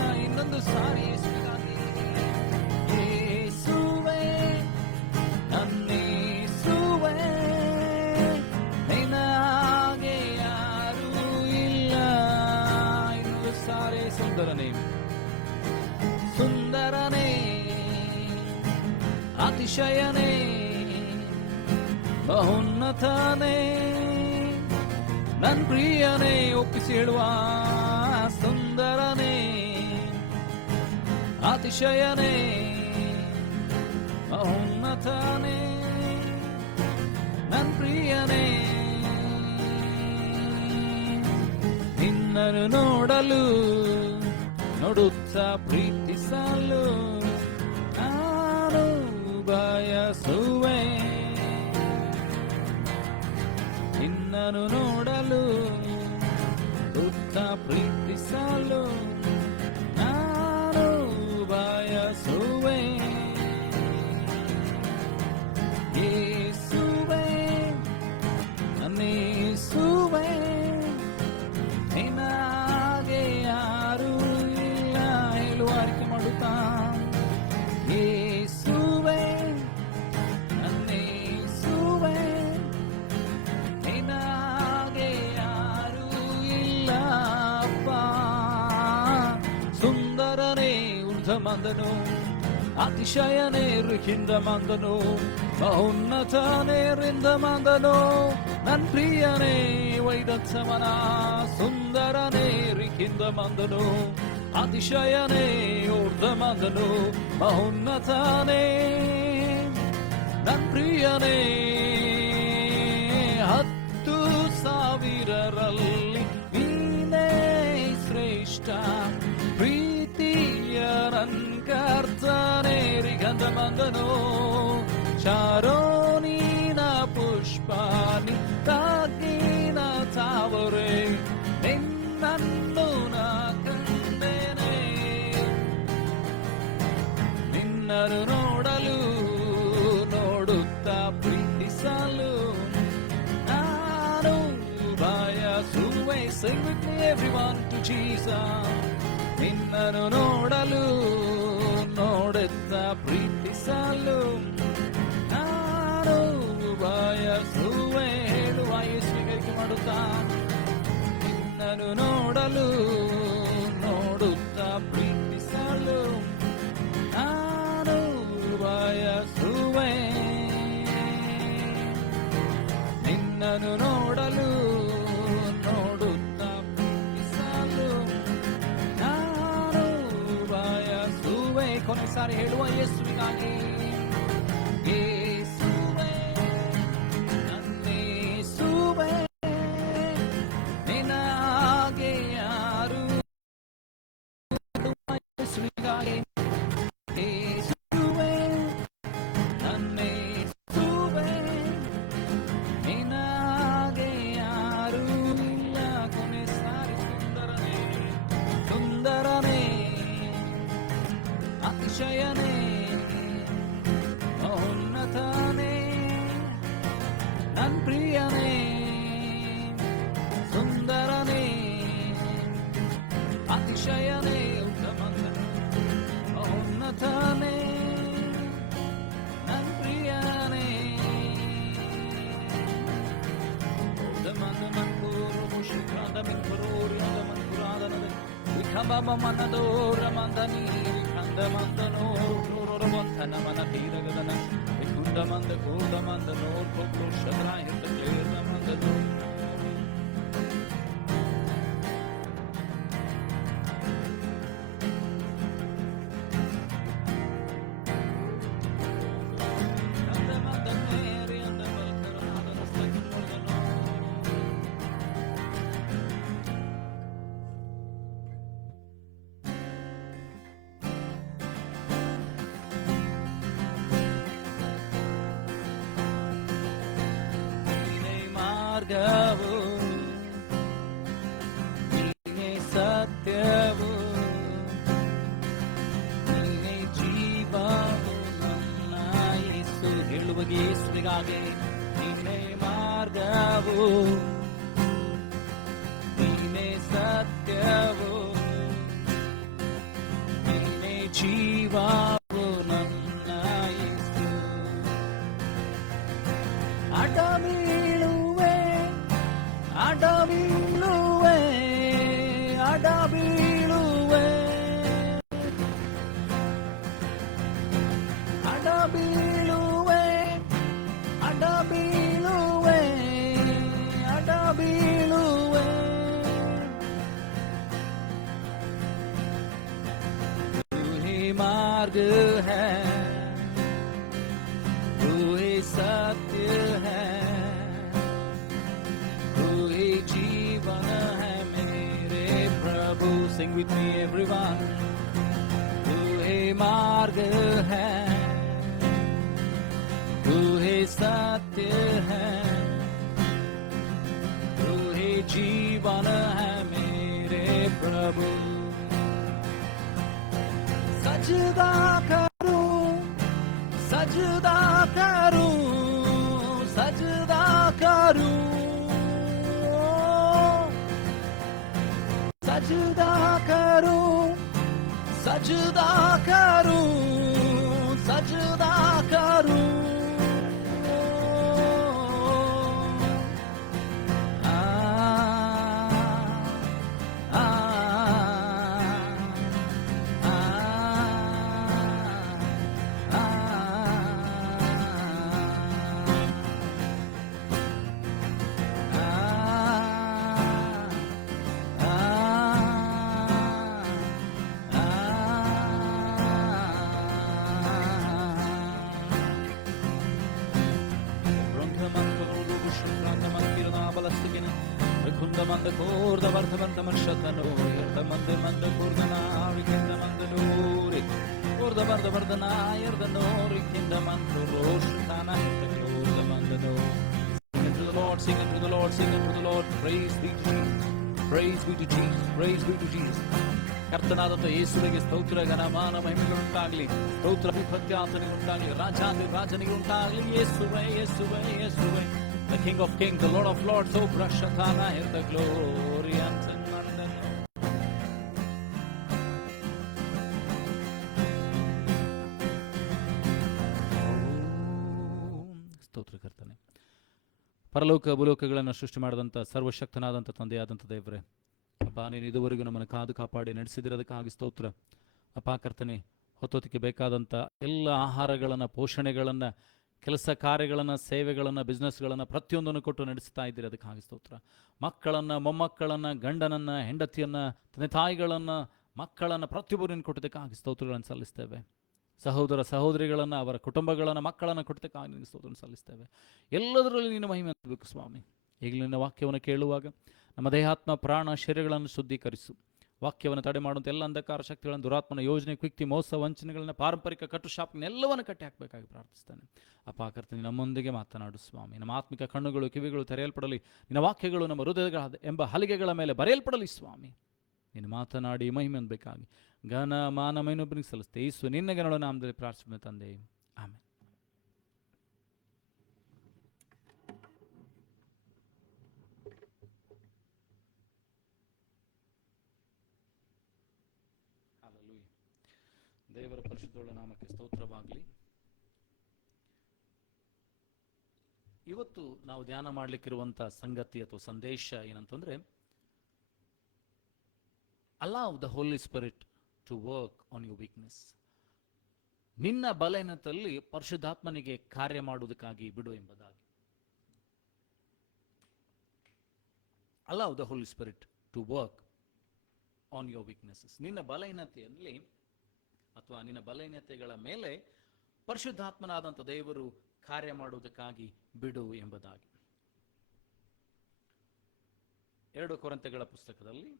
ಮಹೋನ್ನತನೇ ನನ್ ಪ್ರಿಯನೇ ಒಪ್ಪಿಸಿ ಹೇಳುವ ಸುಂದರನೇ ಅತಿಶಯನೇ ಮಹೋನ್ನತನೇ ನನ್ ಪ್ರಿಯನೇ ನಿನ್ನನ್ನು ನೋಡಲು ನೋಡುತ್ತಾ ಪ್ರೀತಿಸಲು ನಾನು ಬಯಸುವೆ ನಿನ್ನನ್ನು ನೋಡಲು ನೋಡುತ್ತಾ ಪ್ರೀತಿಸಲು ನಾನು ಬಯಸುವೆ ಯೇಸುವೇ ಅನ್ನಿಸುವೆ ನಿನಗೆ ಯಾರು ಇಲ್ಲ ಹೇಳುವ ಆಯ್ಕೆ ಮಾಡುತ್ತಾ ಯೇಸುವೇ ಅನ್ನಿಸುವೆ ನಿನಗೆ ಯಾರು ಇಲ್ಲ ಅಪ್ಪ ಸುಂದರನೇ ಊರ್ಧ್ವಮಂದನು ಅತಿಶಯನೇ ಋಖಿಂದಮಂದನು ಮಹೋನ್ನತನೇ ರಿಂದಮಂದನು ನನ್ ಪ್ರಿಯನೇ ವೈದತ್ಸಮನ ಸುಂದರನೇ ರಿಖಿಂದಮಂದನು ಅತಿಶಯನೇ ಊರ್ಧ್ವಮಂದನು ಮಹೋನ್ನತನೇ ನನ್ ಪ್ರಿಯನೇ 10,000ರಲ್ಲಿ ನೀನೇ ಶ್ರೇಷ್ಠ ಪ್ರೀತಿಯ ನನ್ ಕರ್ತನೇ ರಿಗಂಧಮಂದನು ಶಾರೋನಿನ ಪುಷ್ಪಾನಿ ತಾಗಿನ ತಾವರೆ ನಿನ್ನನ್ನು ನಾ ಕಂಡೆನೆ ನಿನ್ನನ್ನು ನೋಡಲು ನೋಡುತ್ತಾ ಪ್ರೀತಿಸಲು ನಾನು ಬಯಸುವೆ Sing with me everyone to Jesus ನಿನ್ನನ್ನು ನೋಡಲು ನೋಡುತ್ತಾ ಪ್ರೀತಿಸಲು ನಾನು ಬಯಸುವೆ ಹೇಳುವ ಯೇಸುವಿಗೆ ಮಾಡುತ್ತಾ ನಿನ್ನನ್ನು ನೋಡಲು ನೋಡುತ್ತಾ ಪ್ರೀತಿಸಲು ನಾನು ಬಯಸುವೆ ನಿನ್ನನ್ನು ನೋಡಲು ನೋಡುತ್ತಾ ಪ್ರೀತಿಸಲು ನಾನು ಬಯಸುವೆ ಕೊನೆ ಸಾರಿ ಹೇಳುವ ಯೇಸುವಿಗಾಗಿ ಯೇಸುವೇ ಅನ್ನಿಸುವೆ ನಿನಗೆ ಯಾರು ಯೇಸುವಿಗಾಗಿ ಯೇಸುವೇ ಅನ್ನಿಸುವೆ ನಿನಗೆ ಯಾರು ಇಲ್ಲ ಕೊನೆ ಸಾರಿ ಸುಂದರನೇ ಸುಂದರನೇ ಅತಿಶಯನೇ ಮಹೋನ್ನತನೇ ನನ್ ಪ್ರಿಯನೇ ಸುಂದರನೇ ಅತಿಶಯನೇ ಉತ್ತಮನೇ ಮಹೋನ್ನತನೇ ನನ್ ಪ್ರಿಯನೇ ಉತ್ತಮನ ಮನ್ಪೂರು ಮುಷಿಕಾದ ಮಿನ್ಪುರೂರಿ ಅದ ಮನ್ಪುರಾದನದ ವಿಖಂಬ ಮನದೋರ ಮಂದನಿ ವಿಖಂದ ಮಂದನೋ ವಂಥನ ಮನ ತೀರಗದನ ವಿಕುಂಡ ಮಂದ ಕೂಡ ಮಂದ ನೋಡ್ಕೊಂಡು ಶದ್ರಾಯ ಕ್ಲೇರ್ನ ಮಂದನು ಮಾರ್ಗವು ನೀನೇ ಸತ್ಯವು ನೀನೇ ಜೀವವು ನನ್ನ ಯೇಸು ಹೇಳುವ ಯೇಸುವಿಗಾಗಿ ನೀನೇ ಮಾರ್ಗವು ನೀನೇ ಸತ್ಯವು ನೀನೇ ಜೀವವು ನನ್ನ ಯೇಸು ಅಡಬೀಳುವೆ ಅಡಬೀಳುವೆ ಅಡಬೀಳುವೆ ಅಡಬೀಳುವೆ ಅಡಬೀಳುವೆ मार्ग है, तू ही सत्य है, तू ही जीवन है मेरे प्रभु. Sing with me everyone. तू ही मार्ग है, तू ही सत्य है, तू ही जीवन है मेरे प्रभु. सजदा करूं, सजदा करूं, सजदा करूं, सजदा करूं, सजदा करूं, सजदा करूं. Sing unto the Lord, sing unto the Lord. Praise be to Jesus, praise be to Jesus, praise be to Jesus. ಕರ್ತನಾದಂಥ ಯೇಸುವಿಗೆ ಸ್ತೋತ್ರ, ಘನಮಾನ ಮಹಿಮೆಗಳುಂಟಾಗಲಿ. ಸ್ತೋತ್ರ ಪ್ರಖ್ಯಾತನಿಗೆ ಉಂಟಾಗಲಿ, ರಾಜನಿಗೆ ಉಂಟಾಗಲಿ. ಯೇಸುವೇ, ಯೇಸುವೇ, ಯೇಸುವೇ. The King of Kings, the Lord of Lords, oh Brashatana, hear the glory and the ಸ್ತೋತ್ರ ಕರ್ತನೆ. ಪರಲೋಕ ಭೂಲೋಕಗಳನ್ನು ಸೃಷ್ಟಿ ಮಾಡಿದಂಥ ಸರ್ವಶಕ್ತನಾದಂಥ ತಂದೆಯಾದಂಥ ದೇವರೇ, ಅಪ್ಪ, ನೀನು ಇದುವರೆಗೂ ನಮ್ಮನ್ನು ಕಾದು ಕಾಪಾಡಿ ನಡೆಸಿದಿರೋದಕ್ಕಾಗಿ ಸ್ತೋತ್ರ. ಅಪ್ಪ ಕರ್ತನೆ, ಹೊತ್ತೊತ್ತಿಗೆ ಬೇಕಾದಂಥ ಎಲ್ಲ ಆಹಾರಗಳನ್ನು, ಪೋಷಣೆಗಳನ್ನು, ಕೆಲಸ ಕಾರ್ಯಗಳನ್ನು, ಸೇವೆಗಳನ್ನು, ಬಿಸ್ನೆಸ್ಗಳನ್ನು ಪ್ರತಿಯೊಂದನ್ನು ಕೊಟ್ಟು ನಡೆಸ್ತಾ ಇದ್ದೀರಿ, ಅದಕ್ಕಾಗಿ ಸ್ತೋತ್ರ. ಮಕ್ಕಳನ್ನು, ಮೊಮ್ಮಕ್ಕಳನ್ನು, ಗಂಡನನ್ನು, ಹೆಂಡತಿಯನ್ನು, ತಂದೆ ತಾಯಿಗಳನ್ನು, ಮಕ್ಕಳನ್ನು ಪ್ರತಿಯೊಬ್ಬರನ್ನು ಕೊಟ್ಟದಕ್ಕಾಗಿ ಸ್ತೋತ್ರಗಳನ್ನು ಸಲ್ಲಿಸ್ತೇವೆ. ಸಹೋದರ ಸಹೋದರಿಗಳನ್ನು, ಅವರ ಕುಟುಂಬಗಳನ್ನು, ಮಕ್ಕಳನ್ನು ಕೊಟ್ಟದಕ್ಕಾಗಿ ನಿನಗೆ ಸ್ತೋತ್ರವನ್ನು ಸಲ್ಲಿಸ್ತೇವೆ. ಎಲ್ಲದರಲ್ಲಿ ನೀನು ಮಹಿಮೆ ಅನ್ನಬೇಕು ಸ್ವಾಮಿ. ಈಗಲೂ ನಿನ್ನ ವಾಕ್ಯವನ್ನು ಕೇಳುವಾಗ ನಮ್ಮ ದೇಹಾತ್ಮ ಪ್ರಾಣ ಶರೀರಗಳನ್ನು ಶುದ್ಧೀಕರಿಸು. ವಾಕ್ಯವನ್ನು ತಡೆ ಮಾಡುವಂಥ ಎಲ್ಲ ಅಂಧಕಾರ ಶಕ್ತಿಗಳನ್ನು, ದುರಾತ್ಮನ ಯೋಜನೆ, ಕ್ವಿಕ್ತಿ, ಮೋಸ, ವಂಚನೆಗಳನ್ನು, ಪಾರಂಪರಿಕ ಕಟ್ಟುಶಾಪಗಳನ್ನು ಎಲ್ಲವನ್ನು ಕಟ್ಟಿ ಹಾಕಬೇಕಾಗಿ ಪ್ರಾರ್ಥಿಸ್ತೇನೆ. ಅಪ್ಪ ಕರ್ತನೆ, ನಮ್ಮೊಂದಿಗೆ ಮಾತನಾಡು ಸ್ವಾಮಿ. ನಮ್ಮ ಆತ್ಮಿಕ ಕಣ್ಣುಗಳು, ಕಿವಿಗಳು ತೆರೆಯಲ್ಪಡಲಿ. ನಿನ್ನ ವಾಕ್ಯಗಳು ನಮ್ಮ ಹೃದಯಗಳ ಎಂಬ ಹಲಿಗೆಗಳ ಮೇಲೆ ಬರೆಯಲ್ಪಡಲಿ ಸ್ವಾಮಿ. ನೀನು ಮಾತನಾಡಿ ಮಹಿಮೆ ಅನ್ಬೇಕಾಗಿ ಘನ ಮಾನ ಮೈನೊಬ್ಬನಿಗೆ ಸಲ್ಲಿಸ್ತೆ. ಯೇಸು ನಿನ್ನಗೆ ನೋಡೋ ನಾಮದಲ್ಲಿ ಪ್ರಾರ್ಥನೆ ತಂದೆ, ಆಮೇಲೆ. ದೇವರ ಪರಿಶುದ್ಧವುಳ್ಳ ನಾಮಕ್ಕೆ ಸ್ತೋತ್ರವಾಗಲಿ. ಇವತ್ತು ನಾವು ಧ್ಯಾನ ಮಾಡಲಿಕ್ಕಿರುವಂಥ ಸಂಗತಿ ಅಥವಾ ಸಂದೇಶ ಏನಂತಂದ್ರೆ, allow the Holy Spirit to work on your weakness. ನಿನ್ನ ಬಲಹೀನತೆಯಲ್ಲಿ ಪರಿಶುದ್ಧಾತ್ಮನಿಗೆ ಕಾರ್ಯ ಮಾಡುವುದಕ್ಕಾಗಿ ಬಿಡು ಎಂಬುದಾಗಿ. allow the Holy Spirit to work on your weaknesses. ನಿನ್ನ ಬಲಹೀನತೆಯಲ್ಲಿ ಅಥವಾ ನಿನ್ನ ಬಲಹೀನತೆಗಳ ಮೇಲೆ ಪರಿಶುದ್ಧಾತ್ಮನಾದಂಥ ದೇವರು ಕಾರ್ಯ ಮಾಡುವುದಕ್ಕಾಗಿ ಬಿಡು ಎಂಬುದಾಗಿ. 2 ಕೊರಿಂಥಗಳ ಪುಸ್ತಕದಲ್ಲಿ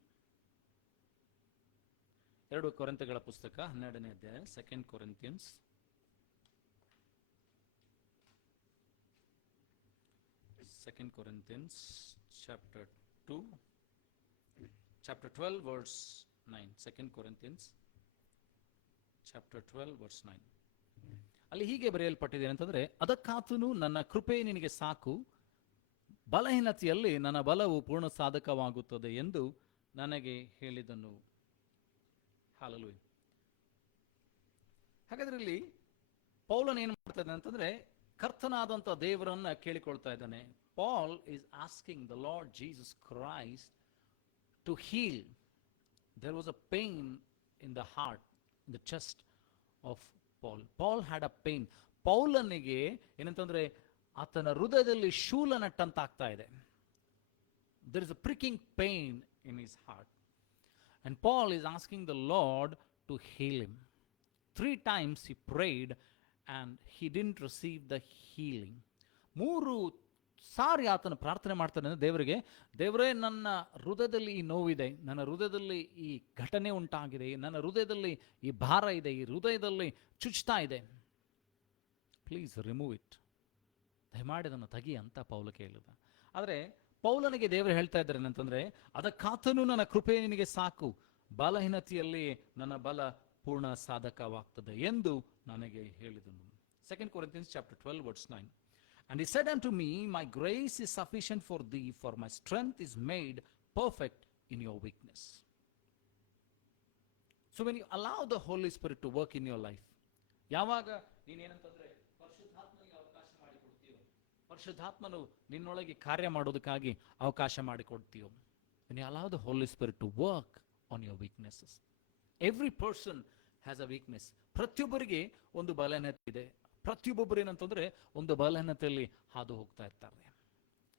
2 ಕೊರಿಂಥಗಳ ಪುಸ್ತಕ 12ನೇ ಅಧ್ಯಾಯ, 2 Corinthians chapter 2, chapter 12 verse 9. 2 Corinthians chapter 12 verse 9. ಅಲ್ಲಿ ಹೀಗೆ ಬರೆಯಲ್ಪಟ್ಟಿದೆ ಅಂತಂದ್ರೆ, ಅದಕ್ಕಾತನು ನನ್ನ ಕೃಪೆ ನಿನಗೆ ಸಾಕು, ಬಲಹೀನತೆಯಲ್ಲಿ ನನ್ನ ಬಲವು ಪೂರ್ಣ ಸಾಧಕವಾಗುತ್ತದೆ ಎಂದು ನನಗೆ ಹೇಳಿದನು. ಹಲ್ಲೆಲೂಯಾ. ಹಾಗಾದ್ರೆ ಇಲ್ಲಿ ಪೌಲನ್ ಏನು ಮಾಡ್ತಾ ಇದ್ದಾನೆ ಅಂತಂದ್ರೆ, ಕರ್ತನಾದಂಥ ದೇವರನ್ನ ಕೇಳಿಕೊಳ್ತಾ ಇದ್ದಾನೆ. Paul is asking the Lord Jesus Christ to heal. There was a pain in the heart, in the chest of Paul. Paul had a pain. ಪೌಲನಿಗೆ ಏನಂತಂದ್ರೆ, ಆತನ ಹೃದಯದಲ್ಲಿ ಶೂಲ ನಟ್ಟಂತಾಗ್ತಾ ಇದೆ. There is a pricking pain in his heart. And Paul is asking the Lord to heal him. 3 times he prayed and he didn't receive the healing. 3 ಸಾರಿ ಆತನ ಪ್ರಾರ್ಥನೆ ಮಾಡ್ತಾನೆ ದೇವರಿಗೆ, ದೇವರೇ ನನ್ನ ಹೃದಯದಲ್ಲಿ ಈ ನೋವಿದೆ, ನನ್ನ ಹೃದಯದಲ್ಲಿ ಈ ಘಟನೆ ಉಂಟಾಗಿದೆ, ನನ್ನ ಹೃದಯದಲ್ಲಿ ಈ ಭಾರ ಇದೆ, ಈ ಹೃದಯದಲ್ಲಿ ಚುಚ್ತಾ ಇದೆ, ಪ್ಲೀಸ್ ರಿಮೂವ್ ಇಟ್, ದಯಮಾಡಿ ಅದನ್ನು ತೆಗಿ ಅಂತ ಪೌಲ ಕೇಳಿದ. ಆದರೆ ಪೌಲನಿಗೆ ದೇವರು ಹೇಳ್ತಾ ಇದ್ದಾರೆ ಏನಂತಂದರೆ, ಅದಕ್ಕಾತನು ನನ್ನ ಕೃಪೆ ನಿನಗೆ ಸಾಕು, ಬಲಹೀನತೆಯಲ್ಲಿ ನನ್ನ ಬಲ ಪೂರ್ಣ ಸಾಧಕವಾಗ್ತದೆ ಎಂದು ನನಗೆ ಹೇಳಿದನು. 2 Corinthians chapter 12 verse 9. And he said unto me, my grace is sufficient for thee, for my strength is made perfect in your weakness. So when you allow the Holy Spirit to work in your life, ಯಾವಾಗ ನೀನೇನಂತಂದ್ರೆ ಪರಿಶುದ್ಧಾತ್ಮನಿಗೆ ಅವಕಾಶ ಮಾಡಿಕೊಡ್ತೀಯೋ, ಪರಿಶುದ್ಧಾತ್ಮನು ನಿನ್ನೊಳಗೆ ಕಾರ್ಯ ಮಾಡೋದಕ್ಕಾಗಿ ಅವಕಾಶ ಮಾಡಿಕೊಡ್ತೀಯೋ, when you allow the Holy Spirit to work on your weaknesses. Every person has a weakness. ಪ್ರತಿಯೊಬ್ಬರಿಗೆ ಒಂದು ಬಲಹೀನತೆ ಇದೆ. ಪ್ರತಿಯೊಬ್ಬೊಬ್ಬರು ಏನಂತಂದರೆ ಒಂದು ಬಲಹೀನತೆಯಲ್ಲಿ ಹಾದು ಹೋಗ್ತಾ ಇರ್ತಾರೆ.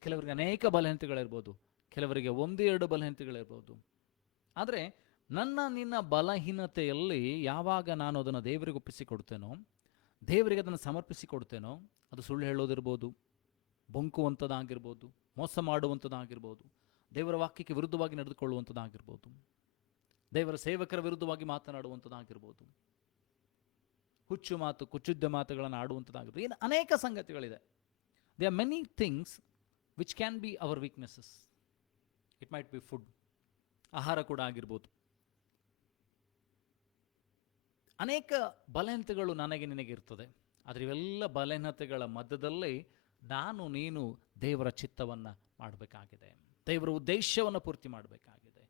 ಕೆಲವರಿಗೆ ಅನೇಕ ಬಲಹೀನತೆಗಳಿರ್ಬೋದು, ಕೆಲವರಿಗೆ 1-2 ಬಲಹೀನತೆಗಳಿರ್ಬೋದು. ಆದರೆ ನಿನ್ನ ಬಲಹೀನತೆಯಲ್ಲಿ ಯಾವಾಗ ನಾನು ಅದನ್ನು ದೇವರಿಗೆ ಒಪ್ಪಿಸಿಕೊಡ್ತೇನೋ, ದೇವರಿಗೆ ಅದನ್ನು ಸಮರ್ಪಿಸಿಕೊಡ್ತೇನೋ, ಅದು ಸುಳ್ಳು ಹೇಳೋದಿರ್ಬೋದು, ಬೊಂಕುವಂಥದ್ದಾಗಿರ್ಬೋದು, ಮೋಸ ಮಾಡುವಂಥದ್ದಾಗಿರ್ಬೋದು, ದೇವರ ವಾಕ್ಯಕ್ಕೆ ವಿರುದ್ಧವಾಗಿ ನಡೆದುಕೊಳ್ಳುವಂಥದ್ದಾಗಿರ್ಬೋದು, ದೇವರ ಸೇವಕರ ವಿರುದ್ಧವಾಗಿ ಮಾತನಾಡುವಂಥದ್ದಾಗಿರ್ಬೋದು, ಹುಚ್ಚು ಮಾತು, ಕುಚ್ಚುದ್ದ ಮಾತುಗಳನ್ನು ಆಡುವಂಥದ್ದಾಗಿರ್ಬೋದು, ಏನು ಅನೇಕ ಸಂಗತಿಗಳಿದೆ. They are many things which can be our weaknesses. It might be food, ಆಹಾರ ಕೂಡ ಆಗಿರ್ಬೋದು. ಅನೇಕ ಬಲಹೀನತೆಗಳು ನನಗೆ ನಿನಗೆ ಇರ್ತದೆ. ಆದರೆ ಇವೆಲ್ಲ ಬಲಹೀನತೆಗಳ ಮಧ್ಯದಲ್ಲಿ ನೀನು ದೇವರ ಚಿತ್ತವನ್ನು ಮಾಡಬೇಕಾಗಿದೆ, ದೇವರ ಉದ್ದೇಶವನ್ನು ಪೂರ್ತಿ ಮಾಡಬೇಕಾಗಿದೆ,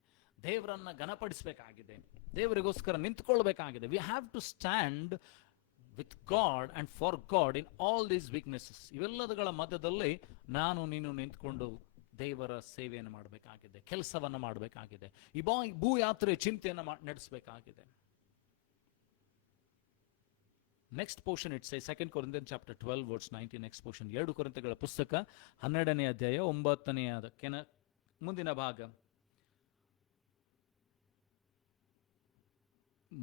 ದೇವರನ್ನು ಘನಪಡಿಸಬೇಕಾಗಿದೆ, ದೇವರಿಗೋಸ್ಕರ ನಿಂತ್ಕೊಳ್ಬೇಕಾಗಿದೆ. We have to stand with God and for God in all these weaknesses. ಇವೆಲ್ಲದಗಳ ಮಧ್ಯದಲ್ಲಿ ನೀನು ನಿಂತ್ಕೊಂಡು ದೇವರ ಸೇವೆಯನ್ನು ಮಾಡಬೇಕಾಗಿದೆ, ಕೆಲಸವನ್ನು ಮಾಡಬೇಕಾಗಿದೆ, ಈ ಭೂಯಾತ್ರೆ ಚಿಂತೆಯನ್ನು ನಡೆಸಬೇಕಾಗಿದೆ. Next portion it's 2 Corinthians chapter 12 verse 19. Next portion 2 ಕೊರಿಂಥಗಳ ಪುಸ್ತಕ 12ನೇ ಅಧ್ಯಾಯ 9ನೇ ಮುಂದಿನ ಭಾಗ.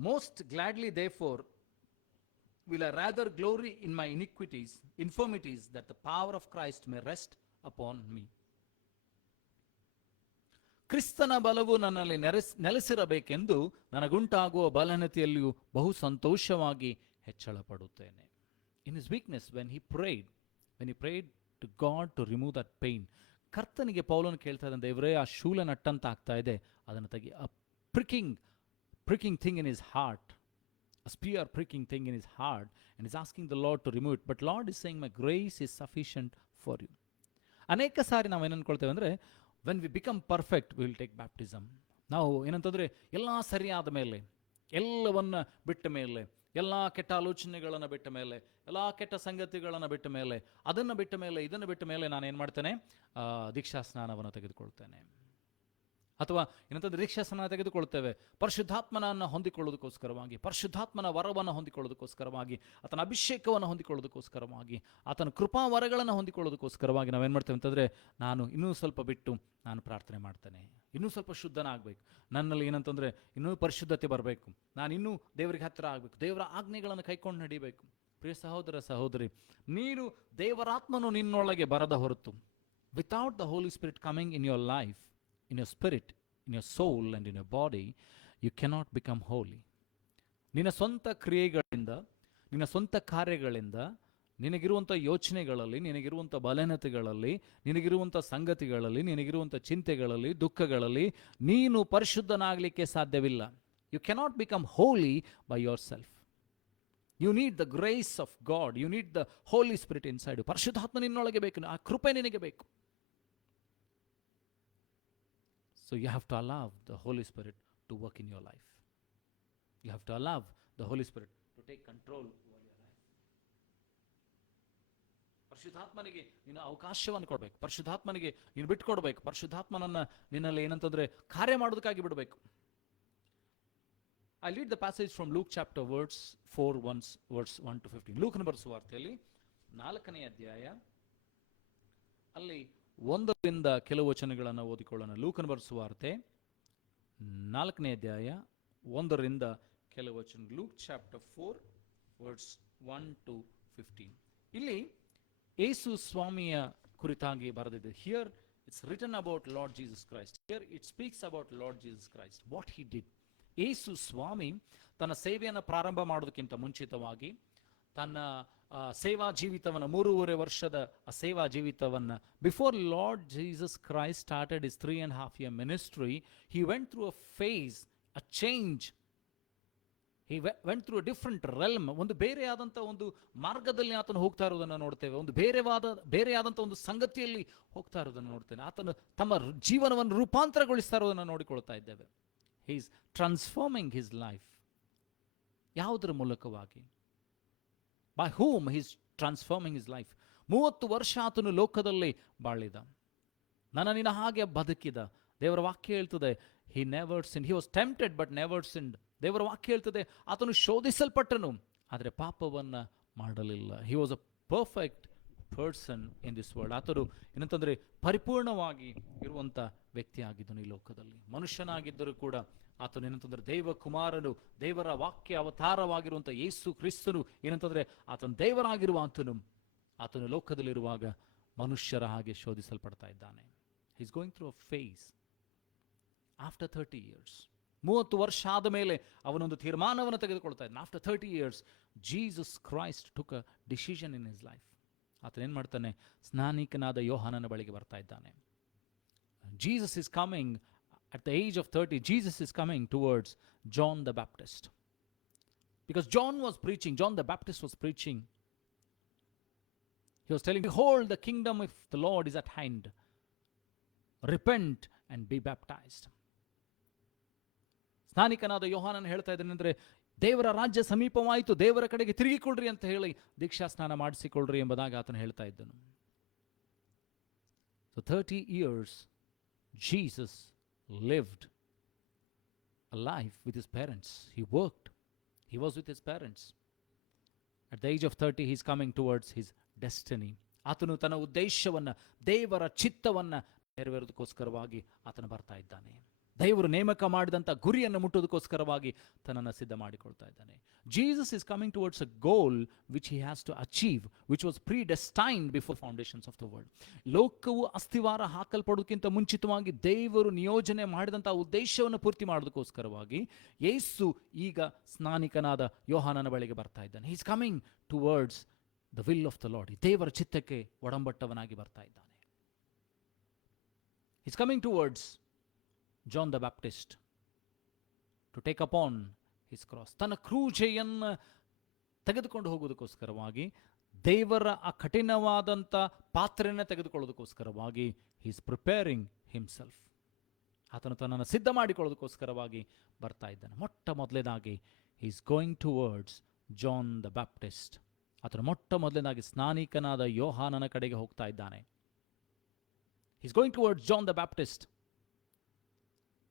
Most gladly therefore will I rather glory in my infirmities, that the power of Christ may rest upon me. ಕ್ರಿಸ್ತನ ಬಲವು ನನ್ನಲ್ಲಿ ನೆಲೆಸಿರಬೇಕೆಂದು ನನಗುಂಟಾಗುವ ಬಲಹೀನತೆಯಲ್ಲಿಯೂ ಬಹು ಸಂತೋಷವಾಗಿ ಹೆಚ್ಚಳ ಪಡುತ್ತೇನೆ. In his weakness, when he prayed to God to remove that pain, ಕರ್ತನಿಗೆ ಪೌಲನು ಕೇಳ್ತಾ ಇದ್ದಾನೆ, ದೇವರೇ ಆ ಶೂಲ ನಟ್ಟಂತ ಆಗ್ತಾ ಇದೆ, ಅದನ್ನು ತೆಗಿ. a pricking thing in his heart, a spear pricking thing in his heart, and he's asking the Lord to remove it. But Lord is saying, my grace is sufficient for you. ಅನೇಕ ಸಾರಿ ನಾವು ಏನು ಅನ್ಕೊಳ್ತೇವೆ ಅಂದರೆ, when we become perfect we will take baptism. ನಾವು ಏನಂತಂದರೆ ಎಲ್ಲ ಸರಿಯಾದ ಮೇಲೆ, ಎಲ್ಲವನ್ನ ಬಿಟ್ಟ ಮೇಲೆ, ಎಲ್ಲ ಕೆಟ್ಟ ಆಲೋಚನೆಗಳನ್ನು ಬಿಟ್ಟ ಮೇಲೆ, ಎಲ್ಲ ಕೆಟ್ಟ ಸಂಗತಿಗಳನ್ನು ಬಿಟ್ಟ ಮೇಲೆ, ಅದನ್ನು ಬಿಟ್ಟ ಮೇಲೆ, ಇದನ್ನು ಬಿಟ್ಟ ಮೇಲೆ ನಾನು ಏನು ಮಾಡ್ತೇನೆ, ದೀಕ್ಷಾ ಸ್ನಾನವನ್ನು ತೆಗೆದುಕೊಳ್ತೇನೆ. ಅಥವಾ ಏನಂತಂದ್ರೆ ದೀಕ್ಷಾ ಸ್ನಾನ ತೆಗೆದುಕೊಳ್ತೇವೆ ಪರಿಶುದ್ಧಾತ್ಮನನ್ನು ಹೊಂದಿಕೊಳ್ಳೋದಕ್ಕೋಸ್ಕರವಾಗಿ, ಪರಿಶುದ್ಧಾತ್ಮನ ವರವನ್ನು ಹೊಂದಿಕೊಳ್ಳೋದಕ್ಕೋಸ್ಕರವಾಗಿ, ಆತನ ಅಭಿಷೇಕವನ್ನು ಹೊಂದಿಕೊಳ್ಳೋದಕ್ಕೋಸ್ಕರವಾಗಿ, ಆತನ ಕೃಪಾ ವರಗಳನ್ನು ಹೊಂದಿಕೊಳ್ಳೋದಕ್ಕೋಸ್ಕರವಾಗಿ ನಾವೇನು ಮಾಡ್ತೇವೆ ಅಂತಂದರೆ, ನಾನು ಇನ್ನೂ ಸ್ವಲ್ಪ ಬಿಟ್ಟು ನಾನು ಪ್ರಾರ್ಥನೆ ಮಾಡ್ತೇನೆ, ಇನ್ನೂ ಸ್ವಲ್ಪ ಶುದ್ಧನಾಗಬೇಕು, ನನ್ನಲ್ಲಿ ಏನಂತಂದರೆ ಇನ್ನೂ ಪರಿಶುದ್ಧತೆ ಬರಬೇಕು, ನಾನು ಇನ್ನೂ ದೇವರಿಗೆ ಹತ್ತಿರ ಆಗಬೇಕು, ದೇವರ ಆಜ್ಞೆಗಳನ್ನು ಕೈಕೊಂಡು ನಡಿಬೇಕು. ಪ್ರಿಯ ಸಹೋದರ ಸಹೋದರಿ, ನೀನು ದೇವರಾತ್ಮನು ನಿನ್ನೊಳಗೆ ಬರದ ಹೊರತು, without the Holi spirit coming in your life, in your spirit, in your soul and in your body, you cannot become holy. ನಿನ್ನ ಸ್ವಂತ ಕ್ರಿಯೆಗಳಿಂದ, ನಿನ್ನ ಸ್ವಂತ ಕಾರ್ಯಗಳಿಂದ, ನಿನಗಿರುವಂಥ ಯೋಚನೆಗಳಲ್ಲಿ, ನಿನಗಿರುವಂಥ ಬಲಹೀನತೆಗಳಲ್ಲಿ, ನಿನಗಿರುವಂಥ ಸಂಗತಿಗಳಲ್ಲಿ, ನಿನಗಿರುವಂಥ ಚಿಂತೆಗಳಲ್ಲಿ, ದುಃಖಗಳಲ್ಲಿ ನೀನು ಪರಿಶುದ್ಧನಾಗಲಿಕ್ಕೆ ಸಾಧ್ಯವಿಲ್ಲ. You cannot become holy by yourself. You need the grace of God, you need the Holi Spirit inside. ಪರಿಶುದ್ಧಾತ್ಮ ನಿನ್ನೊಳಗೆ ಬೇಕು, ಆ ಕೃಪೆ ನಿನಗೆ ಬೇಕು. So you have to allow the Holy Spirit to work in your life. You have to allow the Holy Spirit to take control over your life. ಪರಿಶುದ್ಧಾತ್ಮನಿಗೆ ನೀನು ಅವಕಾಶವನ್ನು ಕೊಡಬೇಕು, ಪರಿಶುದ್ಧಾತ್ಮನಿಗೆ ನೀನು ಬಿಟ್ಟುಕೊಡ್ಬೇಕು, ಪರಿಶುದ್ಧಾತ್ಮನನ್ನು ನಿನ್ನಲ್ಲಿ ಏನಂತಂದರೆ ಕಾರ್ಯ ಮಾಡೋದಕ್ಕಾಗಿ ಬಿಡಬೇಕು. I read the passage from Luke chapter 4 verse 1 to 15. ಲೂಕನ ಬರೆಸುವಾರ್ತೆಯಲ್ಲಿ 4ನೇ ಅಧ್ಯಾಯ ಅಲ್ಲಿ 1ರಿಂದ ಕೆಲವು ವಚನಗಳನ್ನು ಓದಿಕೊಳ್ಳೋಣ. ಲೂಕನ ಬರೆಸುವಾರ್ತೆ 4ನೇ ಅಧ್ಯಾಯ 1ರಿಂದ ಕೆಲವು ವಚನ. Luke chapter 4 words 1 to 15. ಇಲ್ಲಿ ಯೇಸು ಸ್ವಾಮಿಯ ಕುರಿತಾಗಿ ಬರೆದಿದೆ. Here it's written about Lord Jesus Christ. Here it speaks about Lord Jesus Christ, what he did. ಯೇಸು ಸ್ವಾಮಿ ತನ್ನ ಸೇವೆಯನ್ನು ಪ್ರಾರಂಭ ಮಾಡೋದಕ್ಕಿಂತ ಮುಂಚಿತವಾಗಿ ತನ್ನ ಸೇವಾ ಜೀವಿತವನ್ನು 3.5 ವರ್ಷದ ಸೇವಾ ಜೀವಿತವನ್ನು, before lord Jesus Christ started is 3.5 year ministry, he went through a phase, a change. He went through a different realm. ಒಂದು ಬೇರೆಯಾದಂಥ ಒಂದು ಮಾರ್ಗದಲ್ಲಿ ಆತನು ಹೋಗ್ತಾ ಇರೋದನ್ನು ನೋಡ್ತೇವೆ. ಒಂದು ಬೇರೆಯಾದಂಥ ಒಂದು ಸಂಗತಿಯಲ್ಲಿ ಹೋಗ್ತಾ ಇರೋದನ್ನು ನೋಡ್ತೇವೆ. ಆತನು ತಮ್ಮ ಜೀವನವನ್ನು ರೂಪಾಂತರಗೊಳಿಸ್ತಾ ಇರೋದನ್ನು ನೋಡಿಕೊಳ್ತಾ ಇದ್ದೇವೆ. he is transforming his life. ಯಾವುದರ ಮೂಲಕವಾಗಿ? by whom he is transforming his life? 30 ವರ್ಷ ಆತನು ಲೋಕದಲ್ಲಿ ಬಾಳಿದ, ನನ್ನ ನಿನ್ನ ಹಾಗೆ ಬದುಕಿದ. ದೇವರ ವಾಕ್ಯ ಹೇಳ್ತದೆ, he never sinned. he was tempted but never sinned. ದೇವರ ವಾಕ್ಯ ಹೇಳ್ತದೆ, ಆತನು ಶೋಧಿಸಲ್ಪಟ್ಟನು ಆದರೆ ಪಾಪವನ್ನು ಮಾಡಲಿಲ್ಲ. he was a perfect person in this world. ಆತನು ಏನಂತಂದರೆ ಪರಿಪೂರ್ಣವಾಗಿ ಇರುವಂಥ ವ್ಯಕ್ತಿ ಆಗಿದ್ದನು ಈ ಲೋಕದಲ್ಲಿ. ಮನುಷ್ಯನಾಗಿದ್ದರೂ ಕೂಡ ಆತನು ಏನಂತಂದರೆ ದೇವ ಕುಮಾರನು, ದೇವರ ವಾಕ್ಯ ಅವತಾರವಾಗಿರುವಂಥ ಯೇಸು ಕ್ರಿಸ್ತನು ಏನಂತಂದರೆ ಆತನು ದೇವರಾಗಿರುವ ಆತನು ಲೋಕದಲ್ಲಿರುವಾಗ ಮನುಷ್ಯರ ಹಾಗೆ ಶೋಧಿಸಲ್ಪಡ್ತಾ ಇದ್ದಾನೆ. he is going through a phase after 30 years. 30 ವರ್ಷ ಆದ ಮೇಲೆ ಅವನೊಂದು ತೀರ್ಮಾನವನ್ನು ತೆಗೆದುಕೊಳ್ತಾ ಇದ್ದಾನೆ. After 30 years Jesus Christ took a decision in his life. ಆತನ ಏನು ಮಾಡ್ತಾನೆ? ಸ್ನಾನಿಕನಾದ ಯೋಹಾನನ ಬಳಿಗೆ ಬರ್ತಾ ಇದ್ದಾನೆ. Jesus is coming at the age of 30. Jesus is coming towards John the Baptist, because John was preaching, John the Baptist was preaching. He was telling, behold, the kingdom of the Lord is at hand, repent and be baptized. ಸ್ನಾನಿಕನಾದ ಯೋಹಾನನ ಹೇಳ್ತಾ ಇದ್ದಾನೆ ಅಂದರೆ ದೇವರ ರಾಜ್ಯ ಸಮೀಪವಾಯಿತು, ದೇವರ ಕಡೆಗೆ ತಿರುಗಿಕೊಳ್ಳ್ರಿ ಅಂತ ಹೇಳಿ ದೀಕ್ಷಾ ಸ್ನಾನ ಮಾಡಿಸಿಕೊಳ್ಳ್ರಿ ಎಂಬುದಾಗಿ ಆತನು ಹೇಳ್ತಾ ಇದ್ದನು. So 30 years Jesus lived a life with his parents. He worked. He was with his parents. At the age of 30 he is coming towards his destiny. ಆತನು ತನ್ನ ಉದ್ದೇಶವನ್ನು, ದೇವರ ಚಿತ್ತವನ್ನು ನೆರವೇರೋದಕ್ಕೋಸ್ಕರವಾಗಿ ಆತನು ಬರ್ತಾ ಇದ್ದಾನೆ. ದೇವರು ನೇಮಕ ಮಾಡಿದಂಥ ಗುರಿಯನ್ನು ಮುಟ್ಟೋದಕ್ಕೋಸ್ಕರವಾಗಿ ತನ್ನನ್ನು ಸಿದ್ಧ ಮಾಡಿಕೊಳ್ತಾ ಇದ್ದಾನೆ. Jesus is coming towards a goal which he has to achieve, which was predestined before foundations of the world. ಲೋಕವು ಅಸ್ಥಿವಾರ ಹಾಕಲ್ಪಡೋದಕ್ಕಿಂತ ಮುಂಚಿತವಾಗಿ ದೇವರು ನಿಯೋಜನೆ ಮಾಡಿದಂಥ ಉದ್ದೇಶವನ್ನು ಪೂರ್ತಿ ಮಾಡೋದಕ್ಕೋಸ್ಕರವಾಗಿ ಯೇಸು ಈಗ ಸ್ನಾನಿಕನಾದ ಯೋಹಾನನ ಬಳಿಗೆ ಬರ್ತಾ ಇದ್ದಾನೆ. He is coming towards the will of the lord. ದೇವರ ಚಿತ್ತಕ್ಕೆ ಒಡಂಬಟ್ಟವನಾಗಿ ಬರ್ತಾ ಇದ್ದಾನೆ. He is coming towards John the Baptist to take upon his cross. ತನ್ನ ಕ್ರೂಜೆಯನ್ನು ತೆಗೆದುಕೊಂಡು ಹೋಗೋದಕ್ಕೋಸ್ಕರವಾಗಿ, ದೇವರ ಆ ಕಠಿಣವಾದಂಥ ಪಾತ್ರೆಯನ್ನು ತೆಗೆದುಕೊಳ್ಳೋದಕ್ಕೋಸ್ಕರವಾಗಿ he is preparing himself. ಆತನು ತನ್ನನ್ನು ಸಿದ್ಧ ಮಾಡಿಕೊಳ್ಳೋದಕ್ಕೋಸ್ಕರವಾಗಿ ಬರ್ತಾ ಇದ್ದಾನೆ. ಮೊಟ್ಟ ಮೊದಲನೇದಾಗಿ he is going towards John the Baptist. ಆತನು ಮೊಟ್ಟ ಮೊದಲನೇದಾಗಿ ಸ್ನಾನಿಕನಾದ ಯೋಹಾನನ ಕಡೆಗೆ ಹೋಗ್ತಾ ಇದ್ದಾನೆ. he is going towards John the Baptist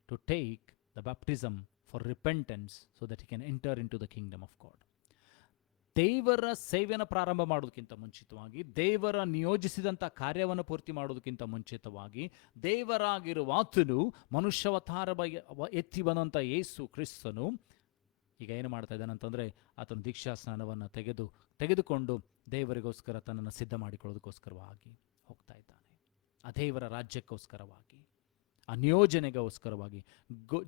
to take the baptism for repentance so that he can enter into the kingdom of God. ದೇವರ ಸೇವೆಯನ್ನು ಪ್ರಾರಂಭ ಮಾಡೋದಕ್ಕಿಂತ ಮುಂಚಿತವಾಗಿ, ದೇವರ ನಿಯೋಜಿಸಿದಂಥ ಕಾರ್ಯವನ್ನು ಪೂರ್ತಿ ಮಾಡೋದಕ್ಕಿಂತ ಮುಂಚಿತವಾಗಿ, ದೇವರಾಗಿರುವ ಆತನು ಮನುಷ್ಯಾವತಾರ ಎತ್ತಿ ಬಂದಂಥ ಯೇಸು ಕ್ರಿಸ್ತನು ಈಗ ಏನು ಮಾಡ್ತಾ ಇದ್ದಾನೆ ಅಂತಂದರೆ, ಆತನು ದೀಕ್ಷಾ ಸ್ನಾನವನ್ನು ತೆಗೆದುಕೊಂಡು ದೇವರಿಗೋಸ್ಕರ ತನ್ನನ್ನು ಸಿದ್ಧ ಮಾಡಿಕೊಳ್ಳೋದಕ್ಕೋಸ್ಕರವಾಗಿ ಹೋಗ್ತಾ ಇದ್ದಾನೆ. ಆ ದೇವರ ರಾಜ್ಯಕ್ಕೋಸ್ಕರವಾಗಿ, ಆ ನಿಯೋಜನೆಗೋಸ್ಕರವಾಗಿ.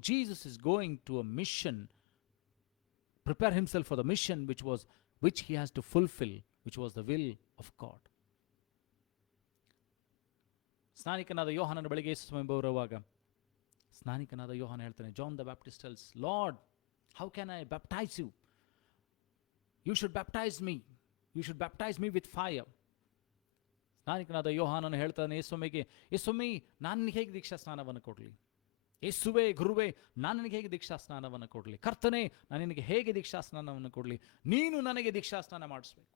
Jesus is going to a mission, prepare himself for the mission which he has to fulfill, which was the will of God. ಸ್ನಾನಿಕನಾದ ಯೋಹಾನನ ಬಳಿಗೆ ಯೇಸು ಸ್ವಾಮಿ ಬರುವಾಗ ಸ್ನಾನಿಕನಾದ ಯೋಹಾನ ಹೇಳ್ತಾನೆ, John the Baptist tells, Lord, how can I baptize you? You should baptize me. You should baptize me with fire. ಸ್ನಾನಿಕನಾದ ಯೋಹಾನನು ಹೇಳ್ತಾನೆ ಯೇಸುಮಿ, ನಾನು ನಿನಗೆ ಹೇಗೆ ದೀಕ್ಷಾ ಸ್ನಾನವನ್ನು ಕೊಡಲಿ? ಯೇಸುವೆ, ಗುರುವೇ, ನಾನು ನಿನಗೆ ಹೇಗೆ ದೀಕ್ಷಾ ಸ್ನಾನವನ್ನು ಕೊಡಲಿ? ಕರ್ತನೇ, ನಾನು ನಿನಗೆ ಹೇಗೆ ದೀಕ್ಷಾ ಸ್ನಾನವನ್ನು ಕೊಡಲಿ? ನೀನು ನನಗೆ ದೀಕ್ಷಾ ಸ್ನಾನ ಮಾಡಿಸ್ಬೇಕು.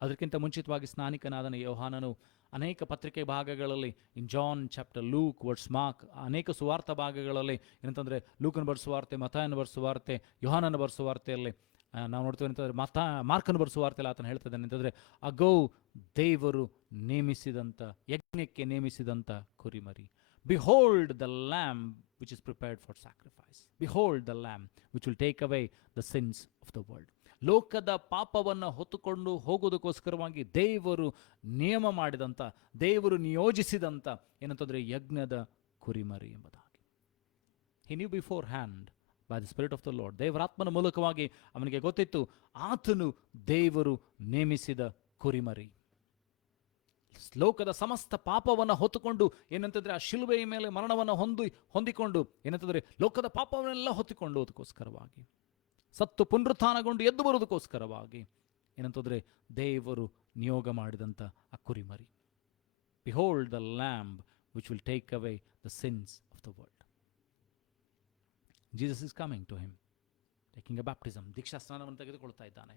ಅದಕ್ಕಿಂತ ಮುಂಚಿತವಾಗಿ ಸ್ನಾನಿಕನಾದ ಯೋಹಾನನು ಅನೇಕ ಪತ್ರಿಕೆ ಭಾಗಗಳಲ್ಲಿ, in John chapter, Luke, words Mark, ಅನೇಕ ಸುವಾರ್ಥ ಭಾಗಗಳಲ್ಲಿ ಏನಂತಂದರೆ ಲೂಕನ ಬರೆಸುವಾರ್ತೆ, ಮತ್ತಾಯನ ಬರೆಸುವಾರ್ತೆ, ಯೋಹಾನನ ಬರೆಸುವಾರ್ತೆಯಲ್ಲಿ ನಾವು ನೋಡ್ತೀವಿ ಅಂತಂದರೆ, ಮಾರ್ಕನ ಬರೆಸುವಾರ್ತೆಯಲ್ಲಿ ಆತನು ಹೇಳ್ತಿದ್ದಾನೆ ಅಂತಂದರೆ, ಅಗೋ ದೇವರು ನೇಮಿಸಿದಂಥ, ಯಜ್ಞಕ್ಕೆ ನೇಮಿಸಿದಂಥ ಕುರಿಮರಿ. Behold the lamb which is prepared for sacrifice. Behold the Lamb which will take away the sins of the world. ಲೋಕದ ಪಾಪವನ್ನು ಹೊತ್ತುಕೊಂಡು ಹೋಗೋದಕ್ಕೋಸ್ಕರವಾಗಿ ದೇವರು ನಿಯಮ ಮಾಡಿದಂಥ, ದೇವರು ನಿಯೋಜಿಸಿದಂಥ ಏನಂತಂದರೆ ಯಜ್ಞದ ಕುರಿಮರಿ ಎಂಬುದಾಗಿ. He knew beforehand by the Spirit of the Lord. ದೇವರಾತ್ಮನ ಮೂಲಕವಾಗಿ ಅವನಿಗೆ ಗೊತ್ತಿತ್ತು, ಆತನು ದೇವರು ನೇಮಿಸಿದ ಕುರಿಮರಿ. ಲೋಕದ ಸಮಸ್ತ ಪಾಪವನ್ನು ಹೊತ್ತುಕೊಂಡು ಏನಂತಂದರೆ ಆ ಶಿಲುಬೆಯ ಮೇಲೆ ಮರಣವನ್ನು ಹೊಂದಿಕೊಂಡು ಏನಂತಂದರೆ ಲೋಕದ ಪಾಪವನ್ನೆಲ್ಲ ಹೊತ್ತುಕೊಂಡು ಅದಕ್ಕೋಸ್ಕರವಾಗಿ ಸತ್ತು ಪುನರುತ್ಥಾನಗೊಂಡು ಎದ್ದು ಬರೋದಕ್ಕೋಸ್ಕರವಾಗಿ ಏನಂತಂದರೆ ದೇವರು ನಿಯೋಗ ಮಾಡಿದಂಥ ಆ ಕುರಿಮರಿ. Behold the lamb which will take away the sins of the world. Jesus is coming to him, taking a baptism. ದೀಕ್ಷಾ ಸ್ನಾನವನ್ನು ತೆಗೆದುಕೊಳ್ತಾ ಇದ್ದಾನೆ.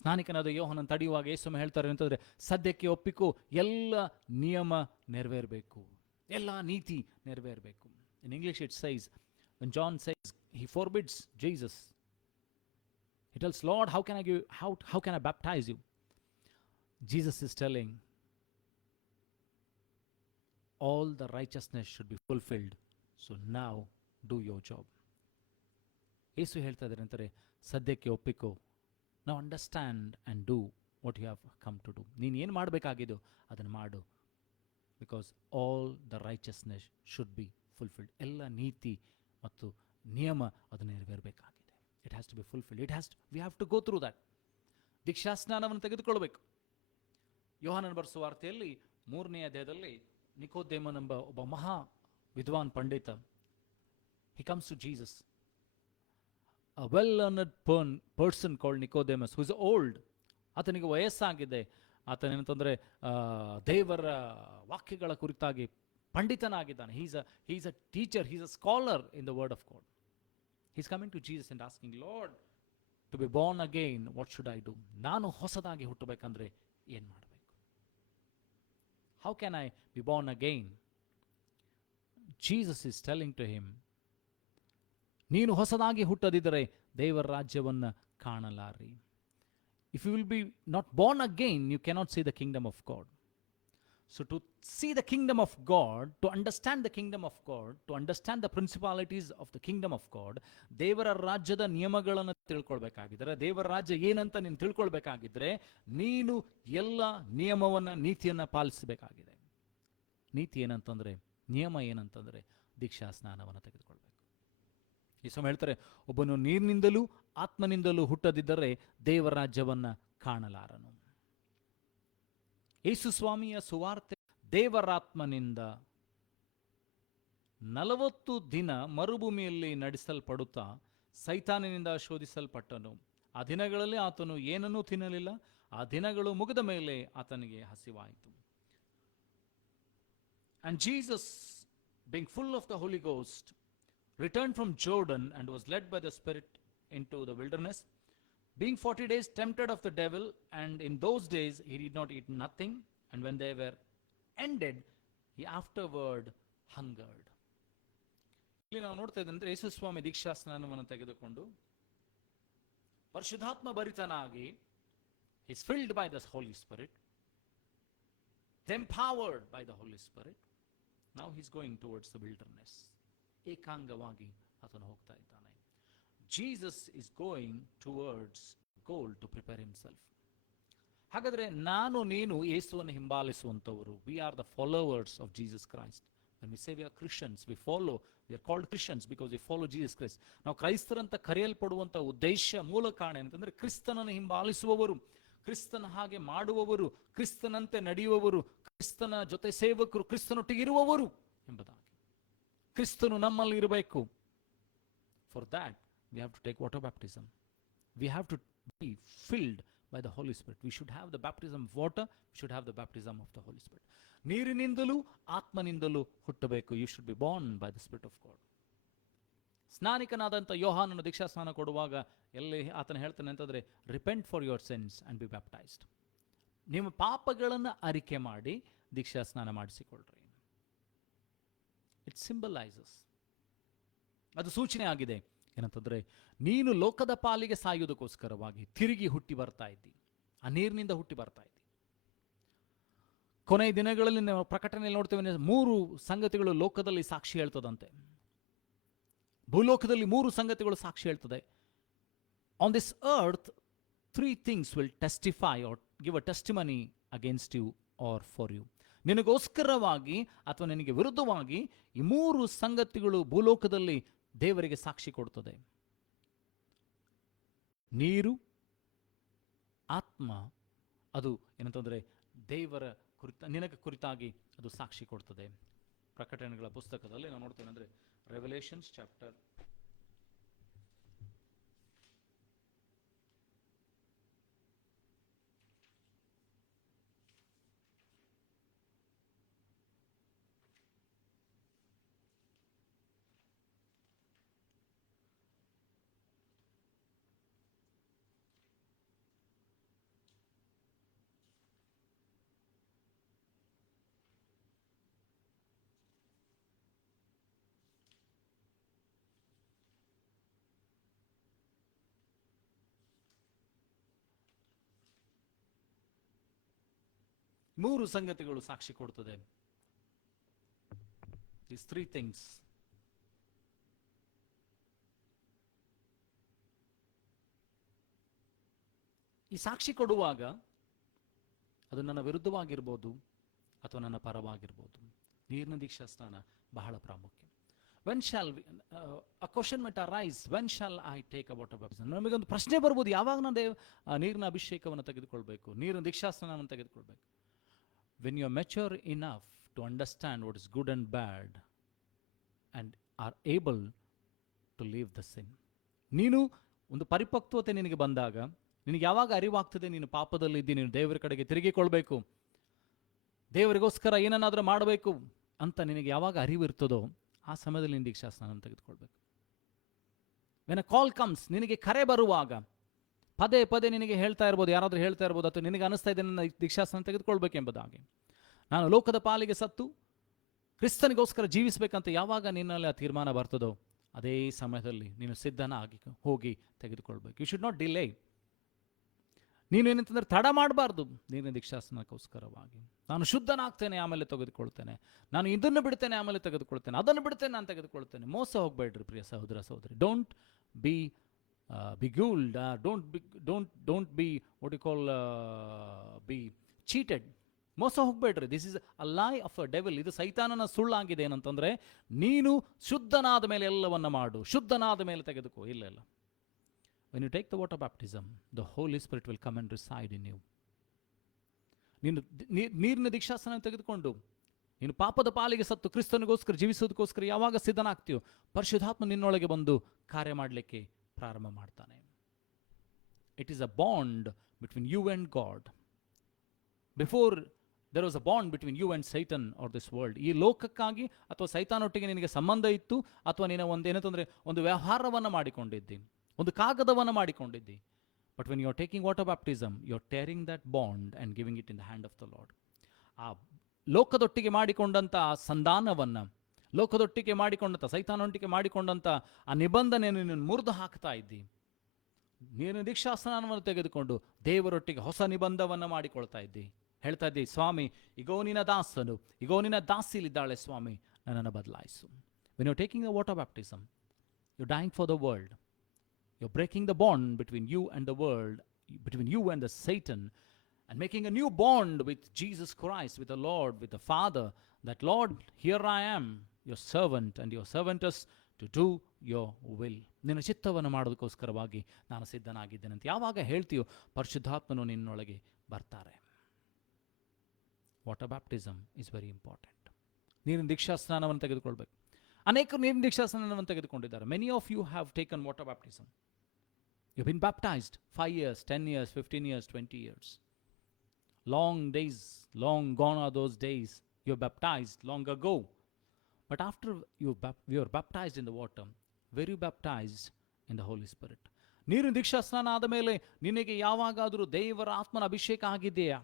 ಸ್ನಾನಿಕನಾದ ಯೋಹನನ್ನು ತಡೆಯುವಾಗ ಯೇಸು ಹೇಳ್ತಾರೆ ಅಂತಂದರೆ, ಸದ್ಯಕ್ಕೆ ಒಪ್ಪಿಕೋ, ಎಲ್ಲ ನಿಯಮ ನೆರವೇರಬೇಕು, ಎಲ್ಲ ನೀತಿ ನೆರವೇರಬೇಕು. In English it says, when John says, he forbids Jesus. He tells, Lord, how can I baptize you? Jesus is telling, all the righteousness should be fulfilled, so now do your job. ಯೇಸು ಹೇಳ್ತಾ ಇದ್ದಾರೆ ಅಂತಾರೆ, ಸದ್ಯಕ್ಕೆ ಒಪ್ಪಿಕೋ, now understand and do what you have come to do. ನೀನು ಏನು ಮಾಡಬೇಕಾಗಿದೆಯೋ ಅದನ್ನು ಮಾಡು, because all the righteousness should be fulfilled. ಎಲ್ಲ ನೀತಿ ಮತ್ತು ನಿಯಮ ಅದು ನೆರವೇರಬೇಕಾಗಿದೆ. It has to be fulfilled. We have to go through that. ದೀಕ್ಷಾಸ್ನಾನವನ್ನು ತೆಗೆದುಕೊಳ್ಬೇಕು. ಯೋಹಾನನ ಬರೆಸುವ ವಾರ್ತೆಯಲ್ಲಿ 3ನೇ ಅಧ್ಯಾಯದಲ್ಲಿ ನಿಕೋದೇಮನೆಂಬ ಒಬ್ಬ ಮಹಾ ವಿದ್ವಾನ್ ಪಂಡಿತ, he comes to Jesus, a well-learned person called Nicodemus, who is old. ಆತನಿಗೆ ವಯಸ್ಸಾಗಿದೆ. ಆತನೇನಂತಂದರೆ ದೇವರ ವಾಕ್ಯಗಳ ಕುರಿತಾಗಿ ಪಂಡಿತನಾಗಿದ್ದಾನೆ. He's a teacher, he's a scholar in the word of God. He's coming to Jesus and asking, Lord, to be born again, what should I do? ನಾನು ಹೊಸದಾಗಿ ಹುಟ್ಟಬೇಕಂದ್ರೆ ಏನು ಮಾಡಬೇಕು? How can I be born again? Jesus is telling to him, ನೀನು ಹೊಸದಾಗಿ ಹುಟ್ಟದಿದ್ದರೆ ದೇವರ ರಾಜ್ಯವನ್ನು ಕಾಣಲಾರಿ. If you will be not born again, you cannot see the kingdom of God. So to see the kingdom of God, to understand the kingdom of God, to understand the principalities of the kingdom of God, ದೇವರ ರಾಜ್ಯದ ನಿಯಮಗಳನ್ನು ತಿಳ್ಕೊಳ್ಬೇಕಾಗಿದ್ದರೆ, ದೇವರ ರಾಜ್ಯ ಏನಂತ ನೀನು ತಿಳ್ಕೊಳ್ಬೇಕಾಗಿದ್ದರೆ, ನೀನು ಎಲ್ಲ ನಿಯಮವನ್ನು, ನೀತಿಯನ್ನು ಪಾಲಿಸಬೇಕಾಗಿದೆ. ನೀತಿ ಏನಂತಂದರೆ, ನಿಯಮ ಏನಂತಂದರೆ ದೀಕ್ಷಾ ಸ್ನಾನವನ್ನು ತೆಗೆದುಕೊಳ್ಬೇಕು. ಈ ಸಮಯ ಹೇಳ್ತಾರೆ, ಒಬ್ಬನು ನೀರಿನಿಂದಲೂ ಆತ್ಮನಿಂದಲೂ ಹುಟ್ಟದಿದ್ದರೆ ದೇವರ ರಾಜ್ಯವನ್ನು ಕಾಣಲಾರನು. ಯೇಸು ಸ್ವಾಮಿಯ ಸುವಾರ್ತೆ ದೇವರಾತ್ಮನಿಂದ 40 ದಿನ ಮರುಭೂಮಿಯಲ್ಲಿ ನಡೆಸಲ್ಪಡುತ್ತಾ ಸೈತಾನನಿಂದ ಶೋಧಿಸಲ್ಪಟ್ಟನು. ಆ ದಿನಗಳಲ್ಲಿ ಆತನು ಏನನ್ನೂ ತಿನ್ನಲಿಲ್ಲ. ಆ ದಿನಗಳು ಮುಗಿದ ಮೇಲೆ ಆತನಿಗೆ ಹಸಿವಾಯಿತು. And Jesus, being full of the Holy Ghost, returned from Jordan and was led by the Spirit into the wilderness, being 40 days tempted of the devil, and in those days he did not eat nothing, and when they were ended, he afterward hungered. ಇಲ್ಲಿ ನಾವು ನೋಡ್ತಾ ಇದ್ದಂದ್ರೆ ಯೇಸು ಸ್ವಾಮಿ ದೀಕ್ಷಾ ಸ್ನಾನವನ್ನು ತೆಗೆದುಕೊಂಡು ಪರಿಶುದ್ಧಾತ್ಮ ಭರಿತನಾಗಿ, he is filled by the Holy Spirit, empowered by the Holy Spirit. Now he is going towards the wilderness. ಏಕಾಂಗವಾಗಿ ಆತನು ಹೋಗ್ತಾ ಇದ್ದಾನೆ. Jesus is going towards goal to prepare himself. ಹಾಗಾದರೆ ನಾನು ನೀನು ಯೇಸುವನ್ನು ಹಿಂಬಾಲಿಸುವಂಥವರು, we are the followers of Jesus Christ. When we say we are Christians, we are called Christians because we follow Jesus Christ. ನಾವು ಕ್ರೈಸ್ತರಂತ ಕರೆಯಲ್ಪಡುವಂಥ ಉದ್ದೇಶ, ಮೂಲ ಕಾರಣ ಏನಂತಂದರೆ ಕ್ರಿಸ್ತನನ್ನು ಹಿಂಬಾಲಿಸುವವರು, ಕ್ರಿಸ್ತನ ಹಾಗೆ ಮಾಡುವವರು, ಕ್ರಿಸ್ತನಂತೆ ನಡೆಯುವವರು, ಕ್ರಿಸ್ತನ ಜೊತೆ ಸೇವಕರು, ಕ್ರಿಸ್ತನೊಟ್ಟಿಗೆ ಇರುವವರು ಎಂಬುದಾಗಿ. ಕ್ರಿಸ್ತನು ನಮ್ಮಲ್ಲಿ ಇರಬೇಕು. For that we have to take water baptism. We have to be filled by the Holy Spirit. We should have the baptism of water, we should have the baptism of the Holy Spirit. ನೀರಿನಿಂದಲೂ ಆತ್ಮನಿಂದಲೂ ಹುಟ್ಟಬೇಕು. You should be born by the Spirit of God. ಸ್ನಾನಿಕನಾದಂಥ ಯೋಹಾನನು ದೀಕ್ಷಾ ಸ್ನಾನ ಕೊಡುವಾಗ ಎಲ್ಲಿ ಆತನ ಹೇಳ್ತಾನೆ ಅಂತಂದರೆ, repent for your since and B baptised. ನಿಮ್ಮ ಪಾಪಗಳನ್ನು ಅರಿಕೆ ಮಾಡಿ ದೀಕ್ಷಾ ಸ್ನಾನ ಮಾಡಿಸಿಕೊಳ್ಳ್ರಿ. ಇಟ್ ಸಿಂಬಲೈಸಸ್, ಅದು ಸೂಚನೆ ಆಗಿದೆ ಏನಂತಂದರೆ, ನೀನು ಲೋಕದ ಪಾಲಿಗೆ ಸಾಯುವುದಕ್ಕೋಸ್ಕರವಾಗಿ ತಿರುಗಿ ಹುಟ್ಟಿ ಬರ್ತಾ ಇದ್ದಿ, ಆ ನೀರಿನಿಂದ ಹುಟ್ಟಿ ಬರ್ತಾ ಇದ್ದಿ. ಕೊನೆಯ ದಿನಗಳಲ್ಲಿ ನಾವು ಪ್ರಕಟಣೆಯಲ್ಲಿ ನೋಡ್ತೇವೆ, 3 ಸಂಗತಿಗಳು ಲೋಕದಲ್ಲಿ ಸಾಕ್ಷಿ ಹೇಳ್ತದಂತೆ. ಭೂಲೋಕದಲ್ಲಿ 3 ಸಂಗತಿಗಳು ಸಾಕ್ಷಿ ಹೇಳ್ತದೆ. On this earth 3 things will testify or give a testimony against you or for you. ನಿನಗೋಸ್ಕರವಾಗಿ ಅಥವಾ ನಿನಗೆ ವಿರುದ್ಧವಾಗಿ ಈ 3 ಸಂಗತಿಗಳು ಭೂಲೋಕದಲ್ಲಿ ದೇವರಿಗೆ ಸಾಕ್ಷಿ ಕೊಡ್ತದೆ. ನೀರು, ಆತ್ಮ, ಅದು ಏನಂತಂದರೆ ದೇವರ ನಿನಗೆ ಕುರಿತಾಗಿ ಅದು ಸಾಕ್ಷಿ ಕೊಡ್ತದೆ. ಪ್ರಕಟಣೆಗಳ ಪುಸ್ತಕದಲ್ಲಿ ನಾವು ನೋಡ್ತೇವೆ ಅಂದರೆ ರೆವಲೇಷನ್ಸ್ ಚಾಪ್ಟರ್ 3 ಸಂಗತಿಗಳು ಸಾಕ್ಷಿ ಕೊಡ್ತದೆ. These 3 things. ಈ ಸಾಕ್ಷಿ ಕೊಡುವಾಗ ಅದು ನನ್ನ ವಿರುದ್ಧವಾಗಿರ್ಬೋದು ಅಥವಾ ನನ್ನ ಪರವಾಗಿರ್ಬೋದು. ನೀರಿನ ದೀಕ್ಷಾ ಸ್ನಾನ ಬಹಳ ಪ್ರಾಮುಖ್ಯ. When shawl a question met arise, when shall I take a water baptism? ನಮಗೊಂದು ಪ್ರಶ್ನೆ ಬರ್ಬೋದು, ಯಾವಾಗ ನಾನು ನೀರಿನ ಅಭಿಷೇಕವನ್ನು ತೆಗೆದುಕೊಳ್ಬೇಕು, ನೀರಿನ ದೀಕ್ಷಾ ಸ್ನಾನವನ್ನು ತೆಗೆದುಕೊಳ್ಬೇಕು? When you are mature enough to understand what is good and bad and are able to leave the sin. ನೀನು ಒಂದು ಪರಿಪಕ್ವತೆ ನಿನಗೆ ಬಂದಾಗ, ನಿನಗೆ ಯಾವಾಗ ಅರಿವಾಗ್ತದೆ ನೀನು ಪಾಪದಲ್ಲಿ ಇದ್ದೀನಿ, ನೀನು ದೇವರ ಕಡೆಗೆ ತಿರುಗಿಕೊಳ್ಬೇಕು, ದೇವರಿಗೋಸ್ಕರ ಏನನ್ನಾದರೂ ಮಾಡಬೇಕು ಅಂತ ನಿನಗೆ ಯಾವಾಗ ಅರಿವಿರ್ತದೋ ಆ ಸಮಯದಲ್ಲಿ ನೀನು ದೀಕ್ಷಾ ಸ್ನಾನ ತೆಗೆದುಕೊಳ್ಬೇಕು. ವೆನ್ ಅ ಕಾಲ್ ಕಮ್ಸ್, ನಿನಗೆ ಕರೆ ಬರುವಾಗ ಪದೇ ಪದೇ ನಿನಗೆ ಹೇಳ್ತಾ ಇರ್ಬೋದು, ಯಾರಾದರೂ ಹೇಳ್ತಾ ಇರ್ಬೋದು, ಅಥವಾ ನಿನಗೆ ಅನಿಸ್ತಾ ಇದೆ ನನ್ನ ದೀಕ್ಷಾಸ್ನಾನ ತೆಗೆದುಕೊಳ್ಬೇಕೆಂಬುದಾಗಿ. ನಾನು ಲೋಕದ ಪಾಲಿಗೆ ಸತ್ತು ಕ್ರಿಸ್ತನಿಗೋಸ್ಕರ ಜೀವಿಸಬೇಕಂತ ಯಾವಾಗ ನಿನ್ನಲ್ಲಿ ಆ ತೀರ್ಮಾನ ಬರ್ತದೋ ಅದೇ ಸಮಯದಲ್ಲಿ ನೀನು ಸಿದ್ಧನಾಗಿ ಹೋಗಿ ತೆಗೆದುಕೊಳ್ಬೇಕು. You should not delay. ನೀನು ಏನಂತಂದ್ರೆ ತಡ ಮಾಡಬಾರ್ದು. ನೀರಿನ ದೀಕ್ಷಾಸ್ನಾನಕ್ಕೋಸ್ಕರವಾಗಿ ನಾನು ಶುದ್ಧನಾಗ್ತೇನೆ ಆಮೇಲೆ ತೆಗೆದುಕೊಳ್ತೇನೆ, ನಾನು ಇದನ್ನು ಬಿಡ್ತೇನೆ ಆಮೇಲೆ ತೆಗೆದುಕೊಳ್ತೇನೆ, ಅದನ್ನು ಬಿಡ್ತೇನೆ ನಾನು ತೆಗೆದುಕೊಳ್ತೇನೆ. ಮೋಸ ಹೋಗಬೇಡ್ರಿ ಪ್ರಿಯ ಸಹೋದರ ಸಹೋದರಿ. Don't be beguiled, don't be what you call be cheated. ಮೋಸ ಹೋಗಬೇಡ್ರಿ. ದಿಸ್ ಇಸ್ ಅ ಲೈ ಆಫ್ ಅ ಡೆವಿಲ್. ಇದು ಸೈತಾನನ ಸುಳ್ಳಾಗಿದೆ. ಏನಂತಂದ್ರೆ ನೀನು ಶುದ್ಧನಾದ ಮೇಲೆ ಎಲ್ಲವನ್ನ ಮಾಡು, ಶುದ್ಧನಾದ ಮೇಲೆ ತೆಗೆದುಕೋ. ಇಲ್ಲ. when you take the water baptism, the Holy Spirit will come and reside in you. ನೀನು ನೀರಿನ ದೀಕ್ಷಾಸ್ನಾನ ತೆಗೆದುಕೊಂಡು ನೀನು ಪಾಪದ ಪಾಲಿಗೆ ಸತ್ತು ಕ್ರಿಸ್ತನಿಗೋಸ್ಕರ ಜೀವಿಸೋದಕ್ಕೋಸ್ಕರ ಯಾವಾಗ ಸಿದ್ಧನಾಗ್ತೀಯೋ ಪರಿಶುದ್ಧಾತ್ಮ ನಿನ್ನೊಳಗೆ ಬಂದು ಕಾರ್ಯ ಮಾಡಲಿಕ್ಕೆ ಪ್ರಾರಂಭ ಮಾಡ್ತಾನೆ. It is a bond between you and God. Before there was a bond between you and Satan or this world. ಈ ಲೋಕಕ್ಕಾಗಿ ಅಥವಾ ಸೈತಾನೊಟ್ಟಿಗೆ ನಿನಗೆ ಸಂಬಂಧ ಇತ್ತು, ಅಥವಾ ನೀನು ಒಂದು ಏನಂತಂದರೆ ಒಂದು ವ್ಯವಹಾರವನ್ನು ಮಾಡಿಕೊಂಡಿದ್ದಿ, ಒಂದು ಕಾಗದವನ್ನು ಮಾಡಿಕೊಂಡಿದ್ದಿ. But when you are taking water baptism, you are tearing that bond and giving it in the hand of the Lord. ಆ ಲೋಕದೊಟ್ಟಿಗೆ ಮಾಡಿಕೊಂಡಂಥ ಸಂಧಾನವನ್ನು, ಲೋಕದೊಟ್ಟಿಗೆ ಮಾಡಿಕೊಂಡಂಥ ಸೈತಾನೊಟ್ಟಿಗೆ ಮಾಡಿಕೊಂಡಂಥ ಆ ನಿಬಂಧನೆಯನ್ನು ನೀನು ಮುರಿದು ಹಾಕ್ತಾ ಇದ್ದಿ. ನೀನು ದೀಕ್ಷಾಸ್ನಾನವನ್ನು ತೆಗೆದುಕೊಂಡು ದೇವರೊಟ್ಟಿಗೆ ಹೊಸ ನಿಬಂಧವನ್ನು ಮಾಡಿಕೊಳ್ತಾ ಇದ್ದಿ. ಹೇಳ್ತಾ ಇದ್ದಿ, ಸ್ವಾಮಿ ಇಗೋ ನಿನ್ನ ದಾಸನು, ಇಗೋ ನಿನ್ನ ದಾಸಿಲಿದ್ದಾಳೆ ಸ್ವಾಮಿ, ನನ್ನನ್ನು ಬದಲಾಯಿಸು. When you are taking the water baptism, you dying for the world. You are breaking the bond between you and the world, between you and the Satan, and making a new bond with Jesus Christ, with the Lord, with the Father, that Lord, here I am, your servant, and your servant is to do your will. ನಿನ್ನ ಚಿತ್ತವನ್ನು ಮಾಡೋದಕ್ಕೋಸ್ಕರವಾಗಿ ನಾನು ಸಿದ್ಧನಾಗಿದ್ದೇನೆ ಅಂತ ಯಾವಾಗ ಹೇಳ್ತೀಯೋ ಪರಿಶುದ್ಧಾತ್ಮನು ನಿನ್ನೊಳಗೆ ಬರ್ತಾರೆ. Water baptism is very important. ನೀರಿನ ದೀಕ್ಷಾಸ್ನಾನವನ್ನು ತೆಗೆದುಕೊಳ್ಬೇಕು. ಅನೇಕರು ನೀರಿನ ದೀಕ್ಷಾಸ್ನಾನವನ್ನು ತೆಗೆದುಕೊಂಡಿದ್ದಾರೆ. Many of you have taken water baptism. You have been baptized 5 years, 10 years, 15 years, 20 years. Long days, long gone are those days. You were baptized long ago. But after you were baptized in the water, were you baptized in the Holy Spirit? ನೀರಿನ ದೀಕ್ಷಾಸ್ನಾನ ಆದ ಮೇಲೆ ನಿನಗೆ ಯಾವಾಗಾದರೂ ದೇವರ ಆತ್ಮನ ಅಭಿಷೇಕ ಆಗಿದೆಯಾ?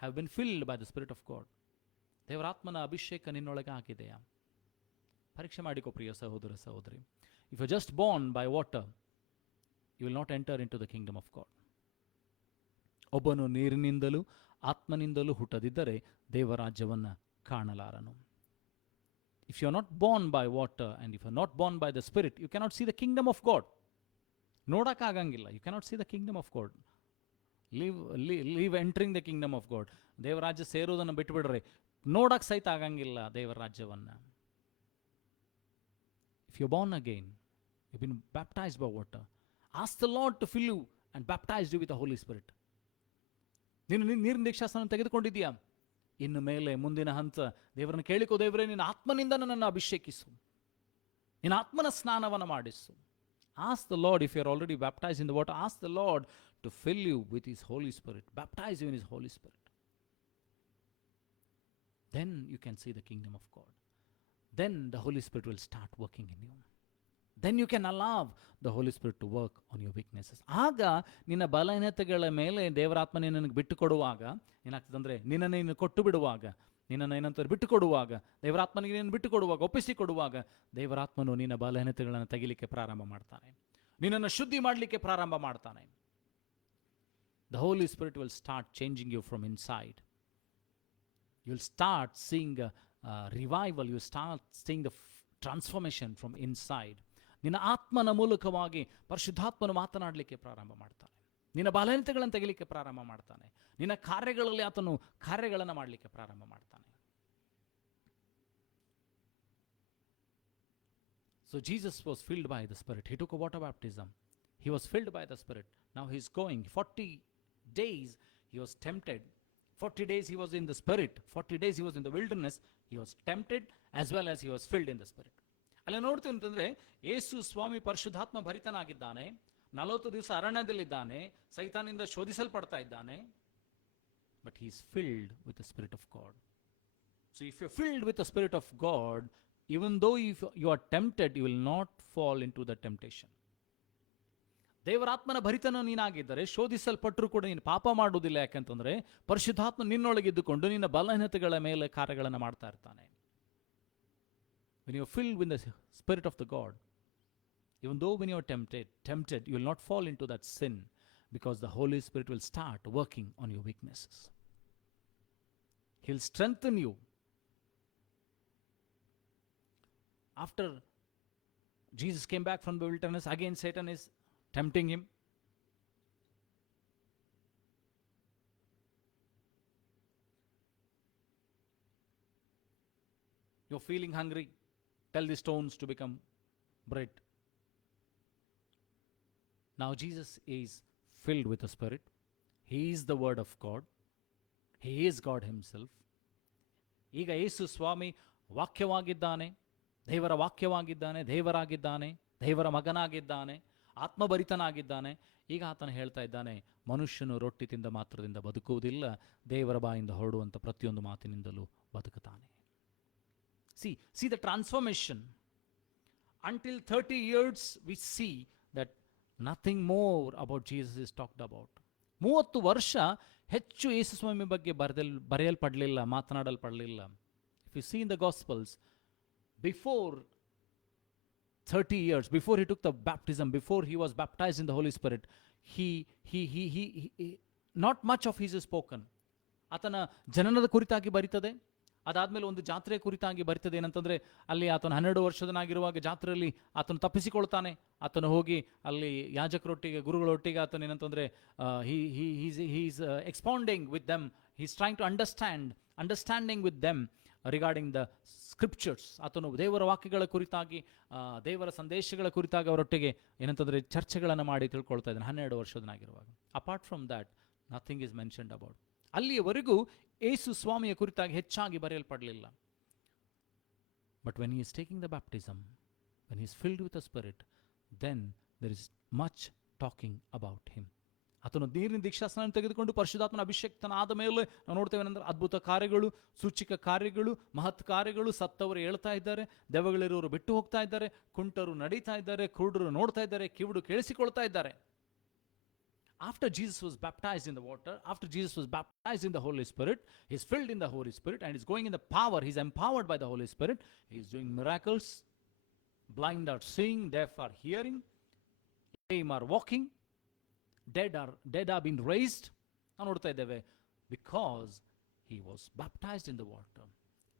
Have been filled by the spirit of God. ದೇವರ ಆತ್ಮನ ಅಭಿಷೇಕ ನಿನ್ನೊಳಗೆ ಆಗಿದೆಯಾ? ಪರೀಕ್ಷೆ ಮಾಡಿಕೋ ಪ್ರಿಯ ಸಹೋದರ ಸಹೋದರಿ. If you just born by water, you will not enter into the kingdom of God. ಒಬ್ಬನು ನೀರಿನಿಂದಲೂ ಆತ್ಮನಿಂದಲೂ ಹುಟ್ಟದಿದ್ದರೆ ದೇವರಾಜ್ಯವನ್ನು ಕಾಣಲಾರನು. If you are not born by water and if you are not born by the Spirit, you cannot see the kingdom of God. ನೋಡೋಕ್ಕಾಗಂಗಿಲ್ಲ. You cannot see the kingdom of God. Leave entering the kingdom of God. ದೇವರಾಜ್ಯ ಸೇರೋದನ್ನು ಬಿಟ್ಟುಬಿಡ್ರಿ, ನೋಡಕ್ಕೆ ಸಹಿತ ಆಗಂಗಿಲ್ಲ ದೇವರ ರಾಜ್ಯವನ್ನು. If you are born again, you have been baptized by water, ask the Lord to fill you and baptize you with the Holy Spirit. ನೀನು ನೀರಿನ ದೀಕ್ಷಾಸ್ನಾನ ತೆಗೆದುಕೊಂಡಿದ್ದೀಯಾ? ಇನ್ನು ಮೇಲೆ ಮುಂದಿನ ಹಂತ ದೇವರನ್ನು ಕೇಳಿಕೋ, ದೇವರೇ ನಿನ್ನ ಆತ್ಮನಿಂದ ನನ್ನನ್ನು ಅಭಿಷೇಕಿಸು, ನಿನ್ನ ಆತ್ಮನ ಸ್ನಾನವನ್ನು ಮಾಡಿಸು. Ask the Lord, if you are already baptized in the water, ask the Lord to fill you with His Holy Spirit, baptize you in His Holy Spirit. Then you can see the kingdom of God. Then the Holy Spirit will start working in you. Then you can allow the Holy Spirit to work on your weaknesses. ಆಗ ನಿನ್ನ ಬಲಹೀನತೆಗಳ ಮೇಲೆ ದೇವರಾತ್ಮ ನಿನ್ನನ್ನು ಬಿಟ್ಟು ಕೊಡುವಾಗ ಏನಾಗ್ತದೆ ಅಂದರೆ, ನಿನ್ನನ್ನು ನೀನು ಕೊಟ್ಟು ಬಿಡುವಾಗ, ನಿನ್ನನ್ನು ಏನಂತಾರೆ ಬಿಟ್ಟು ಕೊಡುವಾಗ, ದೇವರಾತ್ಮನಿಗೆ ನೀನು ಬಿಟ್ಟು ಕೊಡುವಾಗ, ಒಪ್ಪಿಸಿ ಕೊಡುವಾಗ, ದೇವರಾತ್ಮನು ನಿನ್ನ ಬಲಹೀನತೆಗಳನ್ನು ತೆಗಿಲಿಕ್ಕೆ ಪ್ರಾರಂಭ ಮಾಡ್ತಾನೆ, ನಿನ್ನನ್ನು ಶುದ್ಧಿ ಮಾಡಲಿಕ್ಕೆ ಪ್ರಾರಂಭ ಮಾಡ್ತಾನೆ. The Holy Spirit will start changing you from inside. You will start seeing a revival. You will start seeing the transformation from inside. ನಿನ್ನ ಆತ್ಮನ ಮೂಲಕವಾಗಿ ಪರಿಶುದ್ಧಾತ್ಮನು ಮಾತನಾಡಲಿಕ್ಕೆ ಪ್ರಾರಂಭ ಮಾಡ್ತಾನೆ, ನಿನ್ನ ಬಲಹೀನತೆಗಳನ್ನು ತೆಗಿಲಿಕ್ಕೆ ಪ್ರಾರಂಭ ಮಾಡ್ತಾನೆ, ನಿನ್ನ ಕಾರ್ಯಗಳಲ್ಲಿ ಆತನು ಕಾರ್ಯಗಳನ್ನು ಮಾಡಲಿಕ್ಕೆ ಪ್ರಾರಂಭ ಮಾಡ್ತಾನೆ. So Jesus was filled by the Spirit. He took a water baptism. He was filled by the Spirit. Now he is going. 40 days he was tempted. 40 days he was in the Spirit. 40 days he was in the wilderness. He was tempted as well as he was filled in the Spirit. ಅಲ್ಲಿ ನೋಡ್ತೀವಿ ಅಂತಂದರೆ, ಯೇಸು ಸ್ವಾಮಿ ಪರಿಶುದ್ಧಾತ್ಮ ಭರಿತನಾಗಿದ್ದಾನೆ, 40 ದಿವಸ ಅರಣ್ಯದಲ್ಲಿದ್ದಾನೆ, ಸೈತಾನಿಂದ ಶೋಧಿಸಲ್ಪಡ್ತಾ ಇದ್ದಾನೆ. But he is filled with the spirit of God. So if you filled with the spirit of God, even though if you are tempted, you will not fall into the temptation. ದೇವರಾತ್ಮನ ಭರಿತನ ನೀನಾಗಿದ್ದರೆ ಶೋಧಿಸಲ್ಪಟ್ಟರೂ ಕೂಡ ನೀನು ಪಾಪ ಮಾಡುವುದಿಲ್ಲ. ಯಾಕಂತಂದರೆ ಪರಿಶುದ್ಧಾತ್ಮ ನಿನ್ನೊಳಗಿದ್ದುಕೊಂಡು ನಿನ್ನ ಬಲಹೀನತೆಗಳ ಮೇಲೆ ಕಾರ್ಯಗಳನ್ನು ಮಾಡ್ತಾ ಇರ್ತಾನೆ. When you are filled with the Spirit of the God, even though when you are tempted, you will not fall into that sin, because the Holy Spirit will start working on your weaknesses. He will strengthen you. After Jesus came back from the wilderness, again Satan is tempting him. You're feeling hungry. Tell the stones to become bread. Now Jesus is filled with the Spirit. He is the Word of God. He is God Himself. ಈಗ ಯೇಸು ಸ್ವಾಮಿ ವಾಕ್ಯವಾಗಿದ್ದಾನೆ, ದೇವರ ವಾಕ್ಯವಾಗಿದ್ದಾನೆ, ದೇವರಾಗಿದ್ದಾನೆ, ದೇವರ ಮಗನಾಗಿದ್ದಾನೆ, ಆತ್ಮಭರಿತನಾಗಿದ್ದಾನೆ. ಈಗ ಆತನು ಹೇಳ್ತಾ ಇದ್ದಾನೆ, ಮನುಷ್ಯನು ರೊಟ್ಟಿ ತಿಂದ ಮಾತ್ರದಿಂದ ಬದುಕುವುದಿಲ್ಲ, ದೇವರ ಬಾಯಿಂದ ಹೊರಡುವಂಥ ಪ್ರತಿಯೊಂದು ಮಾತಿನಿಂದಲೂ ಬದುಕುತ್ತಾನೆ. See the transformation. Until 30 years we see that nothing more about Jesus is talked about. 30 ವರ್ಷ ಹೆಚ್ಚು ಯೇಸು ಸ್ವಾಮಿ ಬಗ್ಗೆ ಬರೆಯಲ್ಪಡಲಿಲ್ಲ, ಮಾತನಾಡಲ್ಪಡಲಿಲ್ಲ. If you see in the Gospels, before 30 years, before he took the baptism, before he was baptized in the Holy Spirit, he not much of his is spoken. ಆತನ ಜನನದ ಕುರಿತಾಗಿ ಬರೀತದೆ. ಅದಾದಮೇಲೆ ಒಂದು ಜಾತ್ರೆ ಕುರಿತಾಗಿ ಬರ್ತದೆ. ಏನಂತಂದರೆ, ಅಲ್ಲಿ ಆತನು 12 ವರ್ಷದನಾಗಿರುವಾಗ ಜಾತ್ರೆಯಲ್ಲಿ ಆತನು ತಪ್ಪಿಸಿಕೊಳ್ತಾನೆ. ಆತನು ಹೋಗಿ ಅಲ್ಲಿ ಯಾಜಕರೊಟ್ಟಿಗೆ, ಗುರುಗಳೊಟ್ಟಿಗೆ ಆತನು ಏನಂತಂದರೆ is expounding with them, is trying to understanding with them regarding the scriptures. ಆತನು ದೇವರ ವಾಕ್ಯಗಳ ಕುರಿತಾಗಿ, ದೇವರ ಸಂದೇಶಗಳ ಕುರಿತಾಗಿ ಅವರೊಟ್ಟಿಗೆ ಏನಂತಂದರೆ ಚರ್ಚೆಗಳನ್ನು ಮಾಡಿ ತಿಳ್ಕೊಳ್ತಾ ಇದ್ದಾನೆ 12 ವರ್ಷದನಾಗಿರುವಾಗ. Apart from that nothing is mentioned about. ಅಲ್ಲಿಯವರೆಗೂ ಯೇಸು ಸ್ವಾಮಿಯ ಕುರಿತಾಗಿ ಹೆಚ್ಚಾಗಿ ಬರೆಯಲ್ಪಡಲಿಲ್ಲ. But when he is taking the baptism, when he is filled with the spirit, then there is much talking about him. ಆತನು ನೀರಿನ ದೀಕ್ಷಾಸ್ನಾನ ತೆಗೆದುಕೊಂಡು ಪರಿಶುದ್ಧಾತ್ಮನ ಅಭಿಷೇಕ್ತನಾದ ಮೇಲೆ ನಾವು ನೋಡ್ತೇವೆ ಏನಂದ್ರೆ, ಅದ್ಭುತ ಕಾರ್ಯಗಳು, ಸೂಚಕ ಕಾರ್ಯಗಳು, ಮಹತ್ ಕಾರ್ಯಗಳು. ಸತ್ತವರು ಹೇಳ್ತಾ ಇದ್ದಾರೆ, ದೆವ್ವಗಳಿರೋರು ಬಿಟ್ಟು ಹೋಗ್ತಾ ಇದ್ದಾರೆ, ಕುಂಟರು ನಡೀತಾ ಇದ್ದಾರೆ, ಕುರುಡರು ನೋಡ್ತಾ ಇದ್ದಾರೆ, ಕಿವುಡು ಕೇಳಿಸಿಕೊಳ್ತಾ ಇದ್ದಾರೆ. After Jesus was baptized in the water, after Jesus was baptized in the Holy Spirit, he is filled in the Holy Spirit and is going in the power. He is empowered by the Holy Spirit. He is doing miracles. Blind are seeing, deaf are hearing, lame are walking, dead are being raised. ನಾವು ನೋಡ್ತಾ ಇದ್ದೇವೆ, because he was baptized in the water.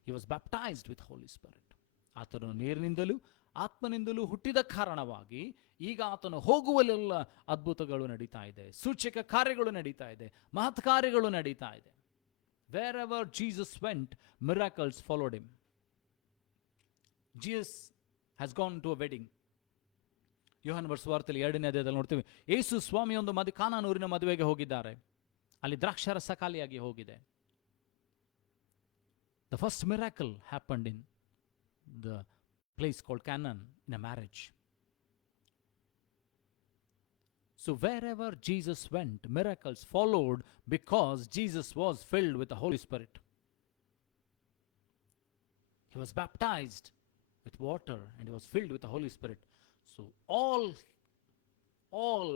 He was baptized with Holy Spirit. ಆತನು ನೀರಿನಿಂದಲೂ ಆತ್ಮನಿಂದಲೂ ಹುಟ್ಟಿದ ಕಾರಣವಾಗಿ ಈಗ ಆತನು ಹೋಗುವಲ್ಲೆಲ್ಲ ಅದ್ಭುತಗಳು ನಡೀತಾ ಇದೆ, ಸೂಚಕ ಕಾರ್ಯಗಳು ನಡೀತಾ ಇದೆ, ಮಹತ್ ಕಾರ್ಯಗಳು ನಡೀತಾ ಇದೆ. Wherever Jesus went, miracles followed him. Jesus has gone to a wedding. ಯೋಹಾನ ಸುವಾರ್ತೆಯಲ್ಲಿ 2ನೇ ಅಧ್ಯಾಯದಲ್ಲಿ ನೋಡ್ತೀವಿ, ಯೇಸು ಸ್ವಾಮಿ ಒಂದು ಕಾನಾನೂರಿನ ಮದುವೆಗೆ ಹೋಗಿದ್ದಾರೆ. ಅಲ್ಲಿ ದ್ರಾಕ್ಷಾರಸ ಖಾಲಿಯಾಗಿ ಹೋಗಿದೆ. The first miracle happened in the place called Canaan, in a marriage. So wherever Jesus went, miracles followed because Jesus was filled with the Holy Spirit. He was baptized with water and he was filled with the Holy Spirit. So all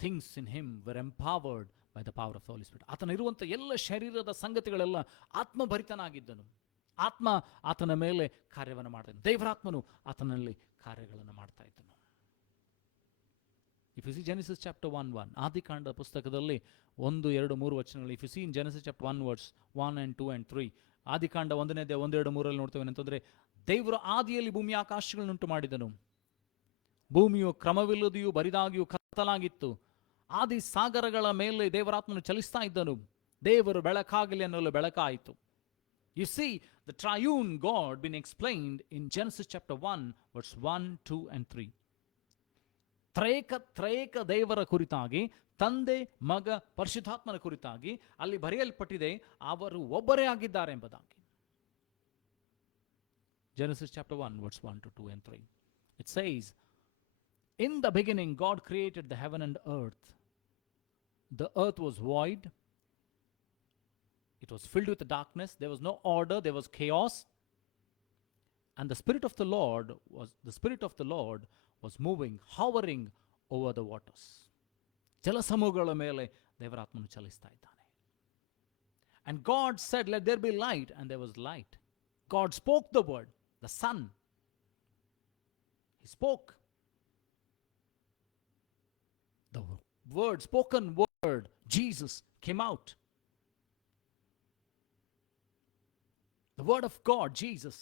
things in him were empowered by the power of the Holy Spirit. ಆತನ ಇರುವಂಥ ಎಲ್ಲ ಶರೀರದ ಸಂಗತಿಗಳೆಲ್ಲ ಆತ್ಮಭರಿತನಾಗಿದ್ದನು. ಆತ್ಮ ಆತನ ಮೇಲೆ ಕಾರ್ಯವನ್ನು ಮಾಡ್ತಾನೆ. ದೇವರಾತ್ಮನು ಆತನಲ್ಲಿ ಕಾರ್ಯಗಳನ್ನು ಮಾಡ್ತಾ ಇದ್ದನು. If U C Genesis chapter 1:1, ಆದಿಕಾಂಡ ಪುಸ್ತಕದಲ್ಲಿ 1, 2, 3 ವಚನಗಳು. If U C in Genesis chapter 1 verse 1 and 2 and 3, ಆದಿಕಾಂಡ 1ನೇ ಅಧ್ಯಾಯ 1, 2, 3 ನೋಡ್ತೇವೆ ಅಂತಂದ್ರೆ, ದೇವರು ಆದಿಯಲ್ಲಿ ಭೂಮಿ ಆಕಾಶಗಳನ್ನುಂಟು ಮಾಡಿದನು. ಭೂಮಿಯು ಕ್ರಮವಿಲ್ಲದೆಯೂ ಬರಿದಾಗಿಯೂ ಕತ್ತಲಾಗಿತ್ತು. ಆದಿ ಸಾಗರಗಳ ಮೇಲೆ ದೇವರಾತ್ಮನು ಚಲಿಸ್ತಾ ಇದ್ದನು. ದೇವರು ಬೆಳಕಾಗಲಿ ಅನ್ನಲು ಬೆಳಕಾಯಿತು. You see the triune God being explained in Genesis chapter 1 verse 1, 2 and 3. ತ್ರೈಕ ದೇವರ ಕುರಿತಾಗಿ, ತಂದೆ, ಮಗ, ಪರಿಶುದ್ಧಾತ್ಮನ ಕುರಿತಾಗಿ ಅಲ್ಲಿ ಬರೆಯಲ್ಪಟ್ಟಿದೆ, ಅವರು ಒಬ್ಬರೇ ಆಗಿದ್ದಾರೆ ಎಂಬುದಾಗಿ. Genesis chapter 1 verse 1 to 2 and 3. It says, in the beginning God created the heaven and earth. The earth was void. It was filled with darkness. There was no order. There was chaos. And the Spirit of the Lord was moving, hovering over the waters. ಜಲಸಮೂಹಗಳ ಮೇಲೆ ದೇವರಾತ್ಮನು ಚಲಿಸ್ತಾ ಇದ್ದಾನೆ. And God said, let there be light, and there was light. God spoke the word, the Son. He spoke. The word, spoken word, Jesus came out. The word of God, Jesus,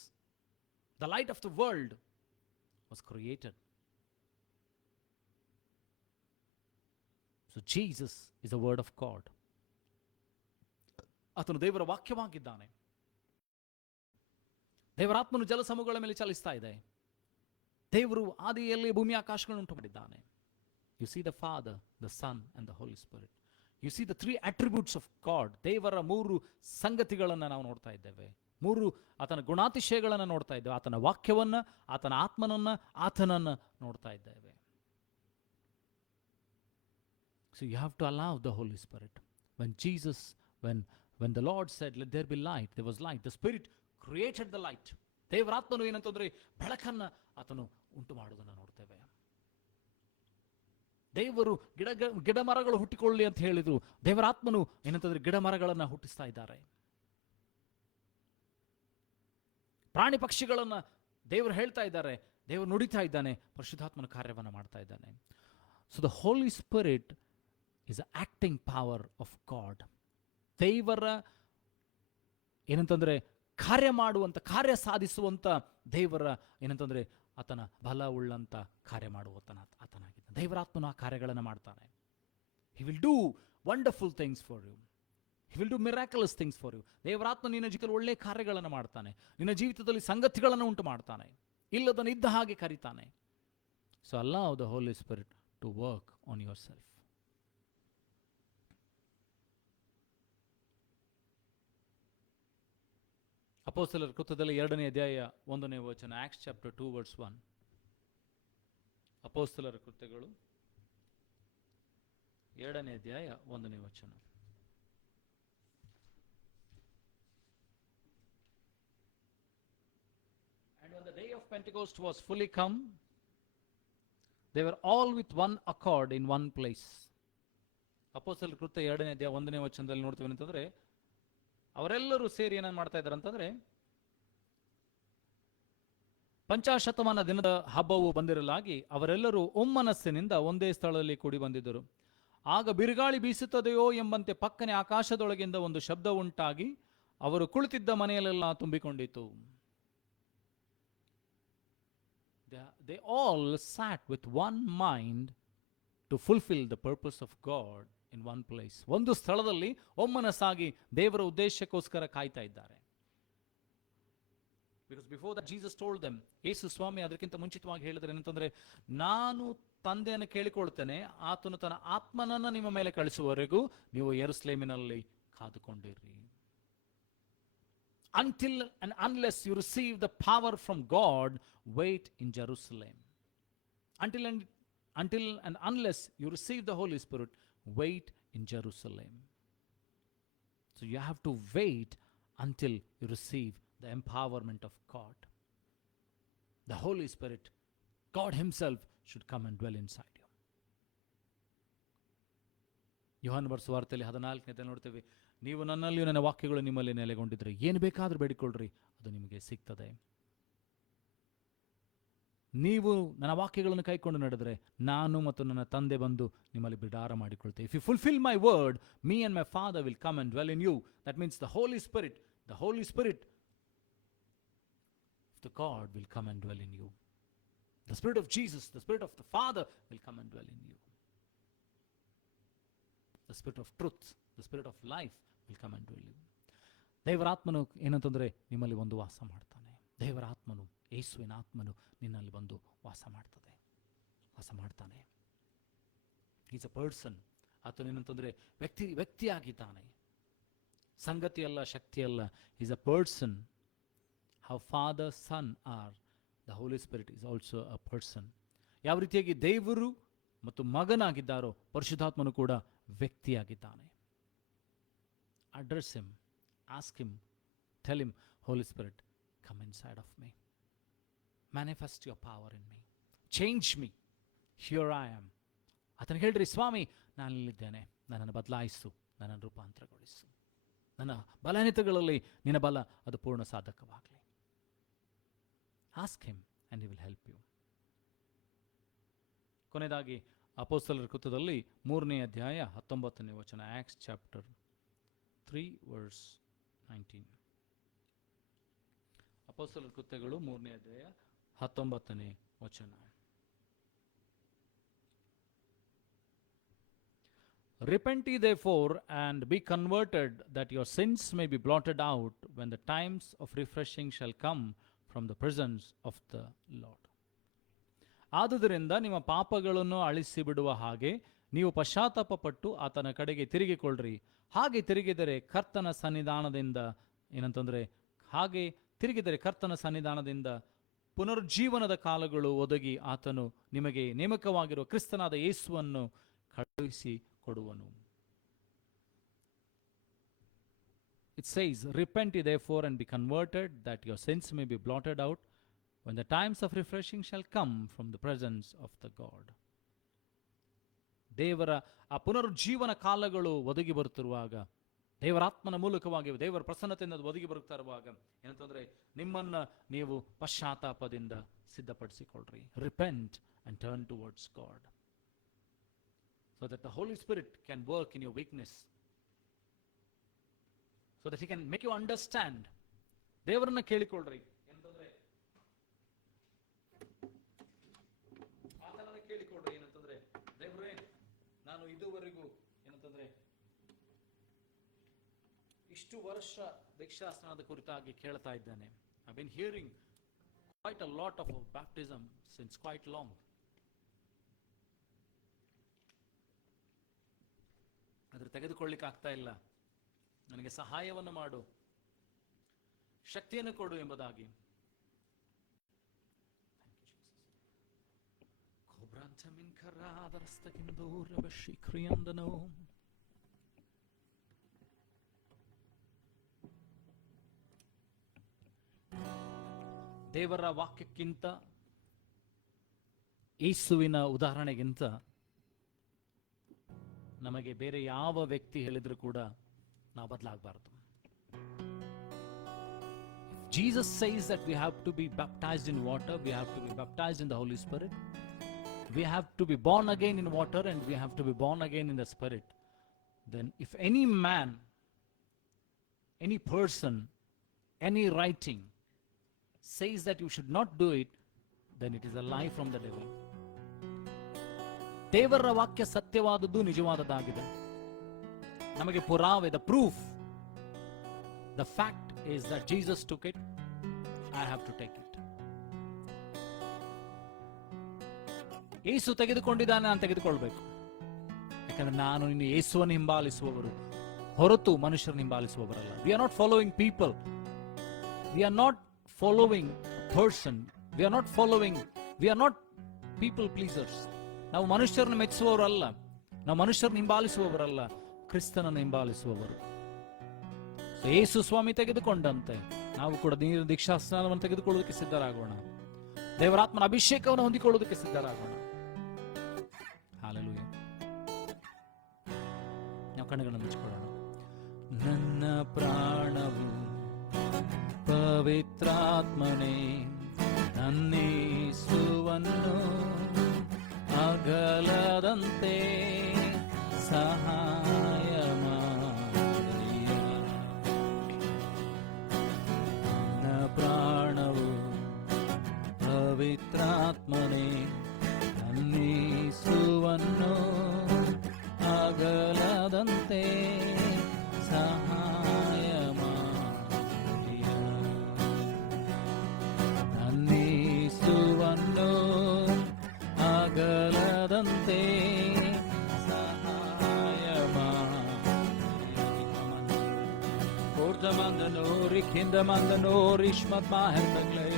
the light of the world, was created. So Jesus is the word of God. ಆತನು ದೇವರ ವಾಕ್ಯವಾಗಿದ್ದಾನೆ. ದೇವರಾತ್ಮನು ಜಲಸಮೂಹಗಳ ಮೇಲೆ ಚಲಿಸ್ತಾ ಇದೆ. ದೇವರು ಆದಿಯಲ್ಲಿ ಭೂಮಿ ಆಕಾಶಗಳನ್ನು ಉಂಟು ಮಾಡಿದ್ದಾನೆ. You see the Father, the Son and the Holy Spirit. You see the 3 attributes of God. ದೇವರ 3 ಸಂಗತಿಗಳನ್ನು ನಾವು ನೋಡ್ತಾ ಇದ್ದೇವೆ. 3 ಆತನ ಗುಣಾತಿಶಯಗಳನ್ನು ನೋಡ್ತಾ ಇದ್ದೇವೆ. ಆತನ ವಾಕ್ಯವನ್ನು, ಆತನ ಆತ್ಮನನ್ನು, ಆತನನ್ನು ನೋಡ್ತಾ ಇದ್ದೇವೆ. So you have to allow the Holy Spirit. When the Lord said, let there be light, there was light. The Spirit created the light. ದೇವರಾತ್ಮನು ಏನಂತಂದ್ರೆ ಬೆಳಕನ್ನು ಆತನು ಉಂಟು ಮಾಡೋದನ್ನು ನೋಡ್ತೇವೆ. ದೇವರು ಗಿಡ ಮರಗಳು ಹುಟ್ಟಿಕೊಳ್ಳಿ ಅಂತ ಹೇಳಿದ್ರು. ದೇವರಾತ್ಮನು ಏನಂತಂದ್ರೆ ಗಿಡ ಮರಗಳನ್ನು ಹುಟ್ಟಿಸ್ತಾ ಇದ್ದಾರೆ. ಪ್ರಾಣಿ ಪಕ್ಷಿಗಳನ್ನು ದೇವರು ಹೇಳ್ತಾ ಇದ್ದಾರೆ, ದೇವರು ನುಡಿತಾ ಇದ್ದಾನೆ, ಪರಿಶುದ್ಧಾತ್ಮನ ಕಾರ್ಯವನ್ನು ಮಾಡ್ತಾ ಇದ್ದಾನೆ. So the Holi spirit is a acting power of God. ದೇವರ ಏನಂತಂದ್ರೆ ಕಾರ್ಯ ಸಾಧಿಸುವಂತ ದೇವರ ಏನಂತಂದ್ರೆ ಆತನ ಬಲ ಉಳ್ಳಂತ ಕಾರ್ಯ ಆತನಾಗಿದ್ದಾನೆ. ದೇವರಾತ್ಮನು ಆ ಕಾರ್ಯಗಳನ್ನು ಮಾಡ್ತಾನೆ. He will do wonderful things for you. He will do miraculous things for you. ದೇವರಾತ್ಮ ನಿನ್ನ ಜೀವಿತದಲ್ಲಿ ಒಳ್ಳೆಯ ಕಾರ್ಯಗಳನ್ನು ಮಾಡ್ತಾನೆ. ನಿನ್ನ ಜೀವಿತದಲ್ಲಿ ಸಂಗತಿಗಳನ್ನು ಉಂಟು ಮಾಡ್ತಾನೆ. ಇಲ್ಲದನ್ನು ಇದ್ದ ಹಾಗೆ ಕರೀತಾನೆ. So allow the Holi Spirit to work on yourself. ಅಪೊಸ್ತಲರ ಕೃತ್ಯದಲ್ಲಿ 2ನೇ ಅಧ್ಯಾಯ 1ನೇ ವಚನ. Acts chapter 2 verse 1. ಅಪೊಸ್ತಲರ ಕೃತ್ಯಗಳು 2ನೇ ಅಧ್ಯಾಯ 1ನೇ ವಚನ. And when the day of Pentecost was fully come, they were all with one accord in one place. ಅಪೊಸ್ತಲರ ಕೃತ್ಯ 2ನೇ ಅಧ್ಯಾಯ 1ನೇ ವಚನದಲ್ಲಿ ನೋಡ್ತೀವಿ ಅಂತಂದ್ರೆ, ಅವರೆಲ್ಲರೂ ಸೇರಿ ಏನೇನು ಮಾಡ್ತಾ ಇದ್ದಾರೆ ಅಂತಂದ್ರೆ, ಪಂಚಾಶತಮಾನ ದಿನದ ಹಬ್ಬವು ಬಂದಿರಲಾಗಿ ಅವರೆಲ್ಲರೂ ಒಮ್ಮನಸ್ಸಿನಿಂದ ಒಂದೇ ಸ್ಥಳದಲ್ಲಿ ಕೂಡಿ ಬಂದಿದ್ದರು. ಆಗ ಬಿರುಗಾಳಿ ಬೀಸುತ್ತದೆಯೋ ಎಂಬಂತೆ ಪಕ್ಕನೆ ಆಕಾಶದೊಳಗಿಂದ ಒಂದು ಶಬ್ದ ಉಂಟಾಗಿ ಅವರು ಕುಳಿತಿದ್ದ ಮನೆಯಲ್ಲೆಲ್ಲ ತುಂಬಿಕೊಂಡಿತು. They all sat with one mind to fulfill the purpose of God in one place. ಒಂದು ಸ್ಥಳದಲ್ಲಿ ಒಮ್ಮನಸ್ಸಾಗಿ ದೇವರ ಉದ್ದೇಶಕ್ಕೋಸ್ಕರ ಕಾಯ್ತಾ ಇದ್ದಾರೆ. Because before that Jesus told them, ಯೇಸು ಸ್ವಾಮಿ ಅದಕ್ಕಿಂತ ಮುಂಚಿತವಾಗಿ ಹೇಳಿದ್ರೆ ಏನಂತಂದ್ರೆ, ನಾನು ತಂದೆಯನ್ನು ಕೇಳಿಕೊಳ್ತೇನೆ, ಆತನು ತನ್ನ ಆತ್ಮನನ್ನ ನಿಮ್ಮ ಮೇಲೆ ಕಳಿಸುವವರೆಗೂ ನೀವು ಯೆರೂಸಲೇಮಿನಲ್ಲಿ ಕಾದುಕೊಂಡಿರಿ. Until and unless you receive the power from God, wait in Jerusalem. Until and unless you receive the Holy Spirit, wait in Jerusalem. So you have to wait until you receive the empowerment of God. The Holy Spirit, God Himself, should come and dwell inside you. ಯೋಹಾನ ಬರೆದ ವಾರ್ತೆಯಲ್ಲಿ 14ನೇ ನೋಡ್ತೇವೆ, ನೀವು ನನ್ನಲ್ಲಿಯೂ ನನ್ನ ವಾಕ್ಯಗಳು ನಿಮ್ಮಲ್ಲಿ ನೆಲೆಗೊಂಡಿದ್ರೆ ಏನು ಬೇಕಾದರೂ ಬೇಡಿಕೊಳ್ಳ್ರಿ, ಅದು ನಿಮಗೆ ಸಿಗ್ತದೆ. ನೀವು ನನ್ನ ವಾಕ್ಯಗಳನ್ನು ಕೈಕೊಂಡು ನಡೆದರೆ ನಾನು ಮತ್ತು ನನ್ನ ತಂದೆ ಬಂದು ನಿಮ್ಮಲ್ಲಿ ಬಿಡಾರ ಮಾಡಿಕೊಳ್ತೇವೆ. If you fulfil my word, me and my father will come and dwell in you. That means the Holi Spirit of the God will come and dwell in you. The Spirit of Jesus, the Spirit of the Father will come and dwell in you. The Spirit of truth, the Spirit of life will come and dwell in you. ದೇವರ ಆತ್ಮನು ಏನಂತಂದರೆ ನಿಮ್ಮಲ್ಲಿ ಒಂದು ವಾಸ ಮಾಡ್ತಾನೆ. ದೇವರ ಆತ್ಮನು, ಯೇಸುವಿನ ಆತ್ಮನು ನಿನ್ನಲ್ಲಿ ಬಂದು ವಾಸ ಮಾಡ್ತಾನೆ. Is a person. ಆತನು ಏನಂತಂದರೆ ವ್ಯಕ್ತಿಯಾಗಿದ್ದಾನೆ. ಸಂಗತಿಯಲ್ಲ, ಶಕ್ತಿಯಲ್ಲ. Is a person. How Father, Son are, the Holy Spirit is also a person. ಯಾವ ರೀತಿಯಾಗಿ ದೇವರು ಮತ್ತು ಮಗನಾಗಿದ್ದಾರೋ ಪರಿಶುದ್ಧಾತ್ಮನು ಕೂಡ ವ್ಯಕ್ತಿಯಾಗಿದ್ದಾನೆ. Address him, ask him, tell him, Holy Spirit, come inside of me. Manifest your power in me. Change me. Here I am. ಆತನಿಗೆ ಹೇಳ್ರಿ, ಸ್ವಾಮಿ ನಾನಿಲ್ಲಿದ್ದೇನೆ, ನನ್ನನ್ನು ಬದಲಾಯಿಸು, ನನ್ನನ್ನು ರೂಪಾಂತರಗೊಳಿಸು. ನನ್ನ ಬಲಹೀನತೆಗಳಲ್ಲಿ ನಿನ್ನ ಬಲ ಅದು ಪೂರ್ಣ ಸಾಧಕವಾಗಲಿ. Ask him and he will help you. ಕೊನೆಯದಾಗಿ ಅಪೊಸ್ತಲರ ಕೃತ್ಯದಲ್ಲಿ 3ನೇ ಅಧ್ಯಾಯ 19ನೇ ವಚನ. Acts chapter 3 verse 19. ಅಪೊಸ್ತಲರ ಕೃತ್ಯಗಳು 3ನೇ ಅಧ್ಯಾಯ 19ನೇ ವಚನ. Repent ye therefore and be converted, that your sins may be blotted out, when the times of refreshing shall come from the presence of the Lord. ಆದುದರಿಂದ ನಿಮ್ಮ ಪಾಪಗಳನ್ನು ಅಳಿಸಿ ಬಿಡುವ ಹಾಗೆ ನೀವು ಪಶ್ಚಾತ್ತಾಪಪಟ್ಟು ಆತನ ಕಡೆಗೆ ತಿರುಗಿಕೊಳ್ಳ್ರಿ. ಹಾಗೆ ತಿರುಗಿದರೆ ಕರ್ತನ ಸನ್ನಿಧಾನದಿಂದ ಪುನರುಜ್ಜೀವನದ ಕಾಲಗಳು ಒದಗಿ ಆತನು ನಿಮಗೆ ನೇಮಕವಾಗಿರುವ ಕ್ರಿಸ್ತನಾದ ಯೇಸುವನ್ನು ಕಳುಹಿಸಿ ಕೊಡುವನು. It says, repent ye therefore and be converted, that your sins may be blotted out, when the times of refreshing shall come from the presence of the God. ದೇವರ ಆ ಪುನರುಜ್ಜೀವನ ಕಾಲಗಳು ಒದಗಿ ಬರುತ್ತಿರುವಾಗ, ದೇವರ ಆತ್ಮನ ಮೂಲಕವಾಗಿ ದೇವರ ಪ್ರಸನ್ನತೆಯಿಂದ ಒದಗಿ ಬರುತ್ತಾ ಇರುವಾಗ ಏನಂತಂದ್ರೆ, ನಿಮ್ಮನ್ನ ನೀವು ಪಶ್ಚಾತ್ತಾಪದಿಂದ ಸಿದ್ಧಪಡಿಸಿಕೊಳ್ಳ್ರಿ. Repent and turn towards God, so that the Holy Spirit can work in your weakness, so that He can make you understand. ದೇವರನ್ನ ಕೇಳಿಕೊಳ್ಳ್ರಿ. ಏನಂತಂದ್ರೆ ಆತನನ್ನ ಕೇಳಿಕೊಳ್ಳ್ರಿ. ಏನಂತಂದ್ರೆ, ದೇವರೇ, ನಾನು ಇದುವರೆಗೂ ಏನಂತಂದ್ರೆ ಇಷ್ಟು ವರ್ಷ ದೀಕ್ಷಾಸ್ನಾನದ ಕುರಿತಾಗಿ ಕೇಳ್ತಾ ಇದ್ದೇನೆ. I've been hearing quite a lot of baptism since quite long. ಅದ್ರ ತೆಗೆದುಕೊಳ್ಳಿಕ್ಕೆ ಆಗ್ತಾ ಇಲ್ಲ. ನನಗೆ ಸಹಾಯವನ್ನು ಮಾಡು, ಶಕ್ತಿಯನ್ನು ಕೊಡು ಎಂಬುದಾಗಿ. ದೇವರ ವಾಕ್ಯಕ್ಕಿಂತ, ಯೇಸುವಿನ ಉದಾಹರಣೆಗಿಂತ ನಮಗೆ ಬೇರೆ ಯಾವ ವ್ಯಕ್ತಿ ಹೇಳಿದ್ರು ಕೂಡ ನಾವು ಬದಲಾಗಬಾರದು. Jesus says that we have to be baptized in water, we have to be baptized in the Holy Spirit. We have to be born again in water and we have to be born again in the Spirit. Then if any man, any person, any writing says that you should not do it, then it is a lie from the devil. ದೇವರ ವಾಕ್ಯ ಸತ್ಯವಾದದ್ದು, ನಿಜವಾದದ್ದಾಗಿದೆ. ನಮಗೆ ಪುರಾವೆ, the proof, the fact is that Jesus took it. I have to take it. ಯೇಸು ತೆಗೆದುಕೊಂಡಿದ್ದಾನೆ, ನಾನು ತೆಗೆದುಕೊಳ್ಬೇಕು. ಯಾಕಂದ್ರೆ ನಾನು ಇನ್ನು ಯೇಸುವನ್ನು ಹಿಂಬಾಲಿಸುವವರು ಹೊರತು ಮನುಷ್ಯರನ್ನು ಹಿಂಬಾಲಿಸುವವರಲ್ಲ. We are not following people. We are not following person. We are not people pleasers. ನಾವು ಮನುಷ್ಯರನ್ನು ಮೆಚ್ಚಿಸುವವರಲ್ಲ, ನಾವು ಮನುಷ್ಯರನ್ನು ಹಿಂಬಾಲಿಸುವವರಲ್ಲ, ಕ್ರಿಸ್ತನನ್ನು ಹಿಂಬಾಲಿಸುವವರು. ಯೇಸು ಸ್ವಾಮಿ ತೆಗೆದುಕೊಂಡಂತೆ ನಾವು ಕೂಡ ನೀರಿನ ದೀಕ್ಷಾಸ್ನಾನವನ್ನು ತೆಗೆದುಕೊಳ್ಳುವುದಕ್ಕೆ ಸಿದ್ಧರಾಗೋಣ. ದೇವರಾತ್ಮನ ಅಭಿಷೇಕವನ್ನು ಹೊಂದಿಕೊಳ್ಳುವುದಕ್ಕೆ ಸಿದ್ಧರಾಗೋಣ. ಹಲ್ಲೆಲೂಯಾ. ನಾವು ಕಣ್ಣುಗಳನ್ನು ಮುಚ್ಚಿಕೊಳ್ಳೋಣ. ನನ್ನ ಪ್ರಾಣವು ಪವಿತ್ರಾತ್ಮನೇ ನನ್ನೇಸುವನ್ನು ಅಗಲದಂತೆ ಸಹಾಯ ಮಾಡಿಯ. ನನ್ನ ಪ್ರಾಣವು ಪವಿತ್ರಾತ್ಮನೇ ನನ್ನೇಸುವನ್ನು ಅಗಲದಂತೆ ಸಹಾಯ ಮಾಡಿಯ. ನನ್ನೇಸುವನ್ನು ಅಗಲದಂತೆ ಸಹಾಯ ಮಾಡಿಯ. ಓರ್ಧಮಂದನೋರಿ ಕಿಂದಮಂದನೋರಿ ಶ್ಮತ್ ಮಾಹೆಂದಗ್ಲೇ.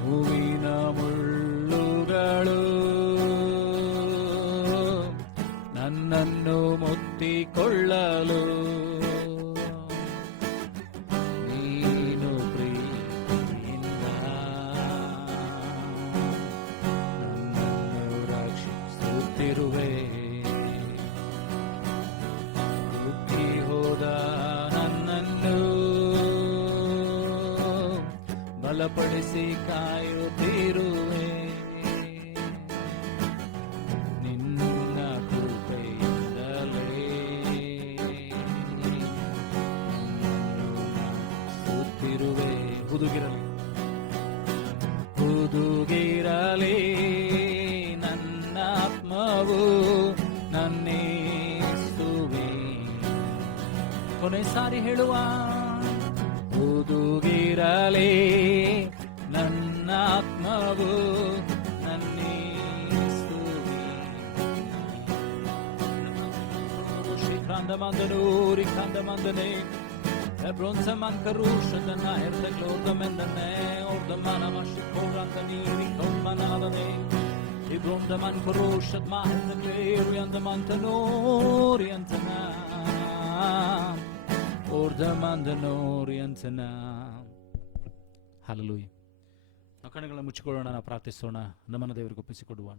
ಹೂವಿನ ಮುಳ್ಳುಗಳು ನನ್ನನ್ನು ಮುತ್ತಿಕೊಳ್ಳಲು ನೀನು ಪ್ರೀತಿಯಿಂದ ನನ್ನನ್ನು ರಕ್ಷಿಸುತ್ತಿರುವೆ. ಕುಗ್ಗಿ ಹೋದ ನನ್ನನ್ನು ಬಲಪಡಿಸಿ ಕಾಯುತ್ತಿರುವೆ. ನಿನ್ನ ಕೃಪೆಯಿಂದಲೇ ಸುತ್ತಿರುವೆ. ಹುದುಗಿರಲಿ ಹುದುಗಿರಲಿ ನನ್ನ ಆತ್ಮವು ನನ್ನೇಸುವೆ. ಕೊನೆ ಸಾರಿ ಹೇಳುವ. ಹುದುಗಿರಲಿ ನನ್ನ ಆತ್ಮವು ನನ್ನೇಸುವೆ. ಶ್ರೀಕಾಂತಮಂದನೂರಿ ಕಾಂತಮಂದನೆ ಬ್ರೊನ್ಸಮಂಕರುಷದನ ಹೆರ್ದಗ್ಲೋರ್ದಮೆಂದನೆ ಓರ್ದಮನಮಶಿಕೋರಂತ ನೀರಿ ಕೌಮನಾದನೆ ಇಬ್ರೊಂದಮನ್ಕರುಷದ್ ಮಾಹೆಂದಗ್ಲೇರಿ ಅಂತಮಂತನೋರಿ ಅಂತನ ಓರ್ಧಮಂದನೋರಿ ಅಂತನ. ಹಲ್ಲೆಲೂಯಾ. ನಾವು ಕಣ್ಣುಗಳನ್ನು ಮುಚ್ಚಿಕೊಳ್ಳೋಣ, ನಾವು ಪ್ರಾರ್ಥಿಸೋಣ, ನಮ್ಮನ್ನು ದೇವರಿಗೆ ಒಪ್ಪಿಸಿಕೊಡುவோಣ.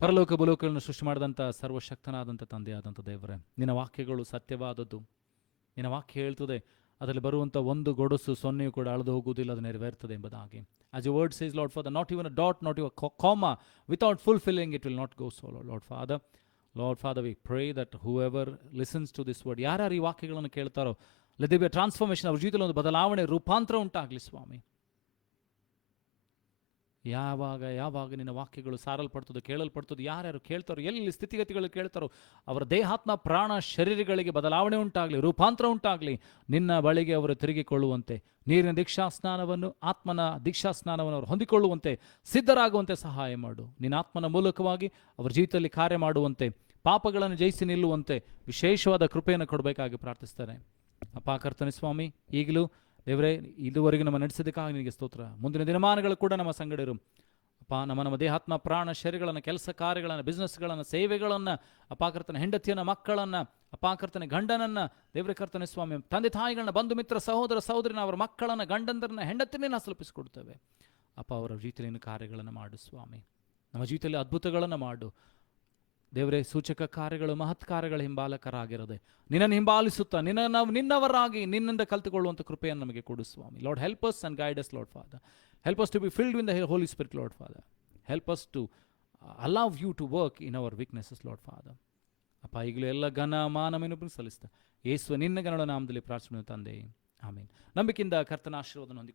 ಪರಲೋಕ ಭೂಲೋಕಗಳನ್ನು ಸೃಷ್ಟಿ ಮಾಡಿದಂಥ ಸರ್ವಶಕ್ತನಾದಂಥ ತಂದೆಯಾದಂಥ ದೇವರೇ, ನಿನ್ನ ವಾಕ್ಯಗಳು ಸತ್ಯವಾದದ್ದು. ನಿನ್ನ ವಾಕ್ಯ ಹೇಳ್ತದೆ ಅದರಲ್ಲಿ ಬರುವಂಥ ಒಂದು ಗೊಡಸು ಸೊನ್ನೆಯು ಕೂಡ ಅಳೆದು ಹೋಗುವುದಿಲ್ಲ, ಅದು ನೆರವೇರ್ತದೆ ಎಂಬುದಾಗಿ. As your word says, Lord Father, not even a dot, not even a comma, without fulfilling it will not go so, Lord Father. Lord Father, we pray that whoever listens to this word, ಯಾರ್ಯಾರು ಈ ವಾಕ್ಯಗಳನ್ನು ಕೇಳ್ತಾರೋ, let there be a transformation, ಅವ್ರ ಜೀವಿತದಲ್ಲಿ ಒಂದು ಬದಲಾವಣೆ, ರೂಪಾಂತರ ಉಂಟಾಗಲಿ ಸ್ವಾಮಿ. ಯಾವಾಗ ನಿನ್ನ ವಾಕ್ಯಗಳು ಸಾರಲ್ಪಡ್ತದೆ, ಕೇಳಲ್ಪಡ್ತದೆ, ಯಾರ್ಯಾರು ಕೇಳ್ತಾರೋ, ಎಲ್ಲಿ ಸ್ಥಿತಿಗತಿಗಳು ಕೇಳ್ತಾರೋ, ಅವರ ದೇಹಾತ್ಮ ಪ್ರಾಣ ಶರೀರಗಳಿಗೆ ಬದಲಾವಣೆ ಉಂಟಾಗಲಿ, ರೂಪಾಂತರ ಉಂಟಾಗಲಿ, ನಿನ್ನ ಬಳಿಗೆ ಅವರು ತಿರುಗಿಕೊಳ್ಳುವಂತೆ, ನೀರಿನ ದೀಕ್ಷಾಸ್ನಾನವನ್ನು, ಆತ್ಮನ ದೀಕ್ಷಾಸ್ನಾನವನ್ನು ಅವರು ಹೊಂದಿಕೊಳ್ಳುವಂತೆ, ಸಿದ್ಧರಾಗುವಂತೆ ಸಹಾಯ ಮಾಡು. ನಿನ್ನ ಆತ್ಮನ ಮೂಲಕವಾಗಿ ಅವರ ಜೀವಿತದಲ್ಲಿ ಕಾರ್ಯ ಮಾಡುವಂತೆ, ಪಾಪಗಳನ್ನು ಜಯಿಸಿ ನಿಲ್ಲುವಂತೆ ವಿಶೇಷವಾದ ಕೃಪೆಯನ್ನು ಕೊಡಬೇಕಾಗಿ ಪ್ರಾರ್ಥಿಸ್ತಾನೆ. ಅಪ್ಪ ಕರ್ತನೆ ಸ್ವಾಮಿ, ಈಗಲೂ ದೇವರೇ ಇದುವರೆಗೂ ನಮ್ಮ ನಡೆಸಿದ್ದಕ್ಕಾಗಿ ನಿನಗೆ ಸ್ತೋತ್ರ. ಮುಂದಿನ ದಿನಮಾನಗಳು ಕೂಡ ನಮ್ಮ ಸಂಗಡಿರು ಅಪ್ಪ. ನಮ್ಮ ದೇಹಾತ್ಮ ಪ್ರಾಣ ಶರೀರಗಳನ್ನು, ಕೆಲಸ ಕಾರ್ಯಗಳನ್ನು, ಬಿಸ್ನೆಸ್ಗಳನ್ನು, ಸೇವೆಗಳನ್ನು, ಅಪಾಕರ್ತನ ಹೆಂಡತಿಯನ್ನು, ಮಕ್ಕಳನ್ನು, ಅಪಾಕರ್ತನ ಗಂಡನನ್ನು, ದೇವರೇ ಕರ್ತನೆ ಸ್ವಾಮಿ, ತಂದೆ ತಾಯಿಗಳನ್ನ, ಬಂಧು ಮಿತ್ರ, ಸಹೋದರ ಸಹೋದರಿನ, ಅವರ ಮಕ್ಕಳನ್ನು, ಗಂಡಂದರನ್ನ, ಹೆಂಡತಿನ ಸಲುಪಿಸಿಕೊಡ್ತೇವೆ ಅಪ್ಪ. ಅವರ ಜೀವಿತದಲ್ಲಿ ಕಾರ್ಯಗಳನ್ನು ಮಾಡು ಸ್ವಾಮಿ. ನಮ್ಮ ಜೀವಿತದಲ್ಲಿ ಅದ್ಭುತಗಳನ್ನು ಮಾಡು. ದೇವರೇ, ಸೂಚಕ ಕಾರ್ಯಗಳು, ಮಹತ್ ಕಾರ್ಯಗಳ ಹಿಂಬಾಲಕರಾಗಿರದೆ ನಿನ್ನನ್ನು ಹಿಂಬಾಲಿಸುತ್ತಾ ನಾವು ನಿನ್ನವರಾಗಿ ನಿನ್ನಿಂದ ಕಲ್ತುಕೊಳ್ಳುವಂಥ ಕೃಪೆಯನ್ನು ನಮಗೆ ಕೊಡು ಸ್ವಾಮಿ. Lord, help us and guide us Lord Father. Help us to be filled with the Holi Spirit Lord Father. Help us to allow you to work in our weaknesses Lord Father. ಅಪ್ಪ, ಈಗಲೂ ಎಲ್ಲ ಘನ ಮಾನವನ್ನು ಸಲ್ಲಿಸ್ತಾ ಯೇಸುವ ನಿನ್ನ ಗಣದ ನಾಮದಲ್ಲಿ ಪ್ರಾರ್ಥನೆ ತಂದೆ, ಆಮೇನ್. ನಂಬಿಕೆಯಿಂದ ಕರ್ತನ ಆಶೀರ್ವಾದವನ್ನು ಹೊಂದಿ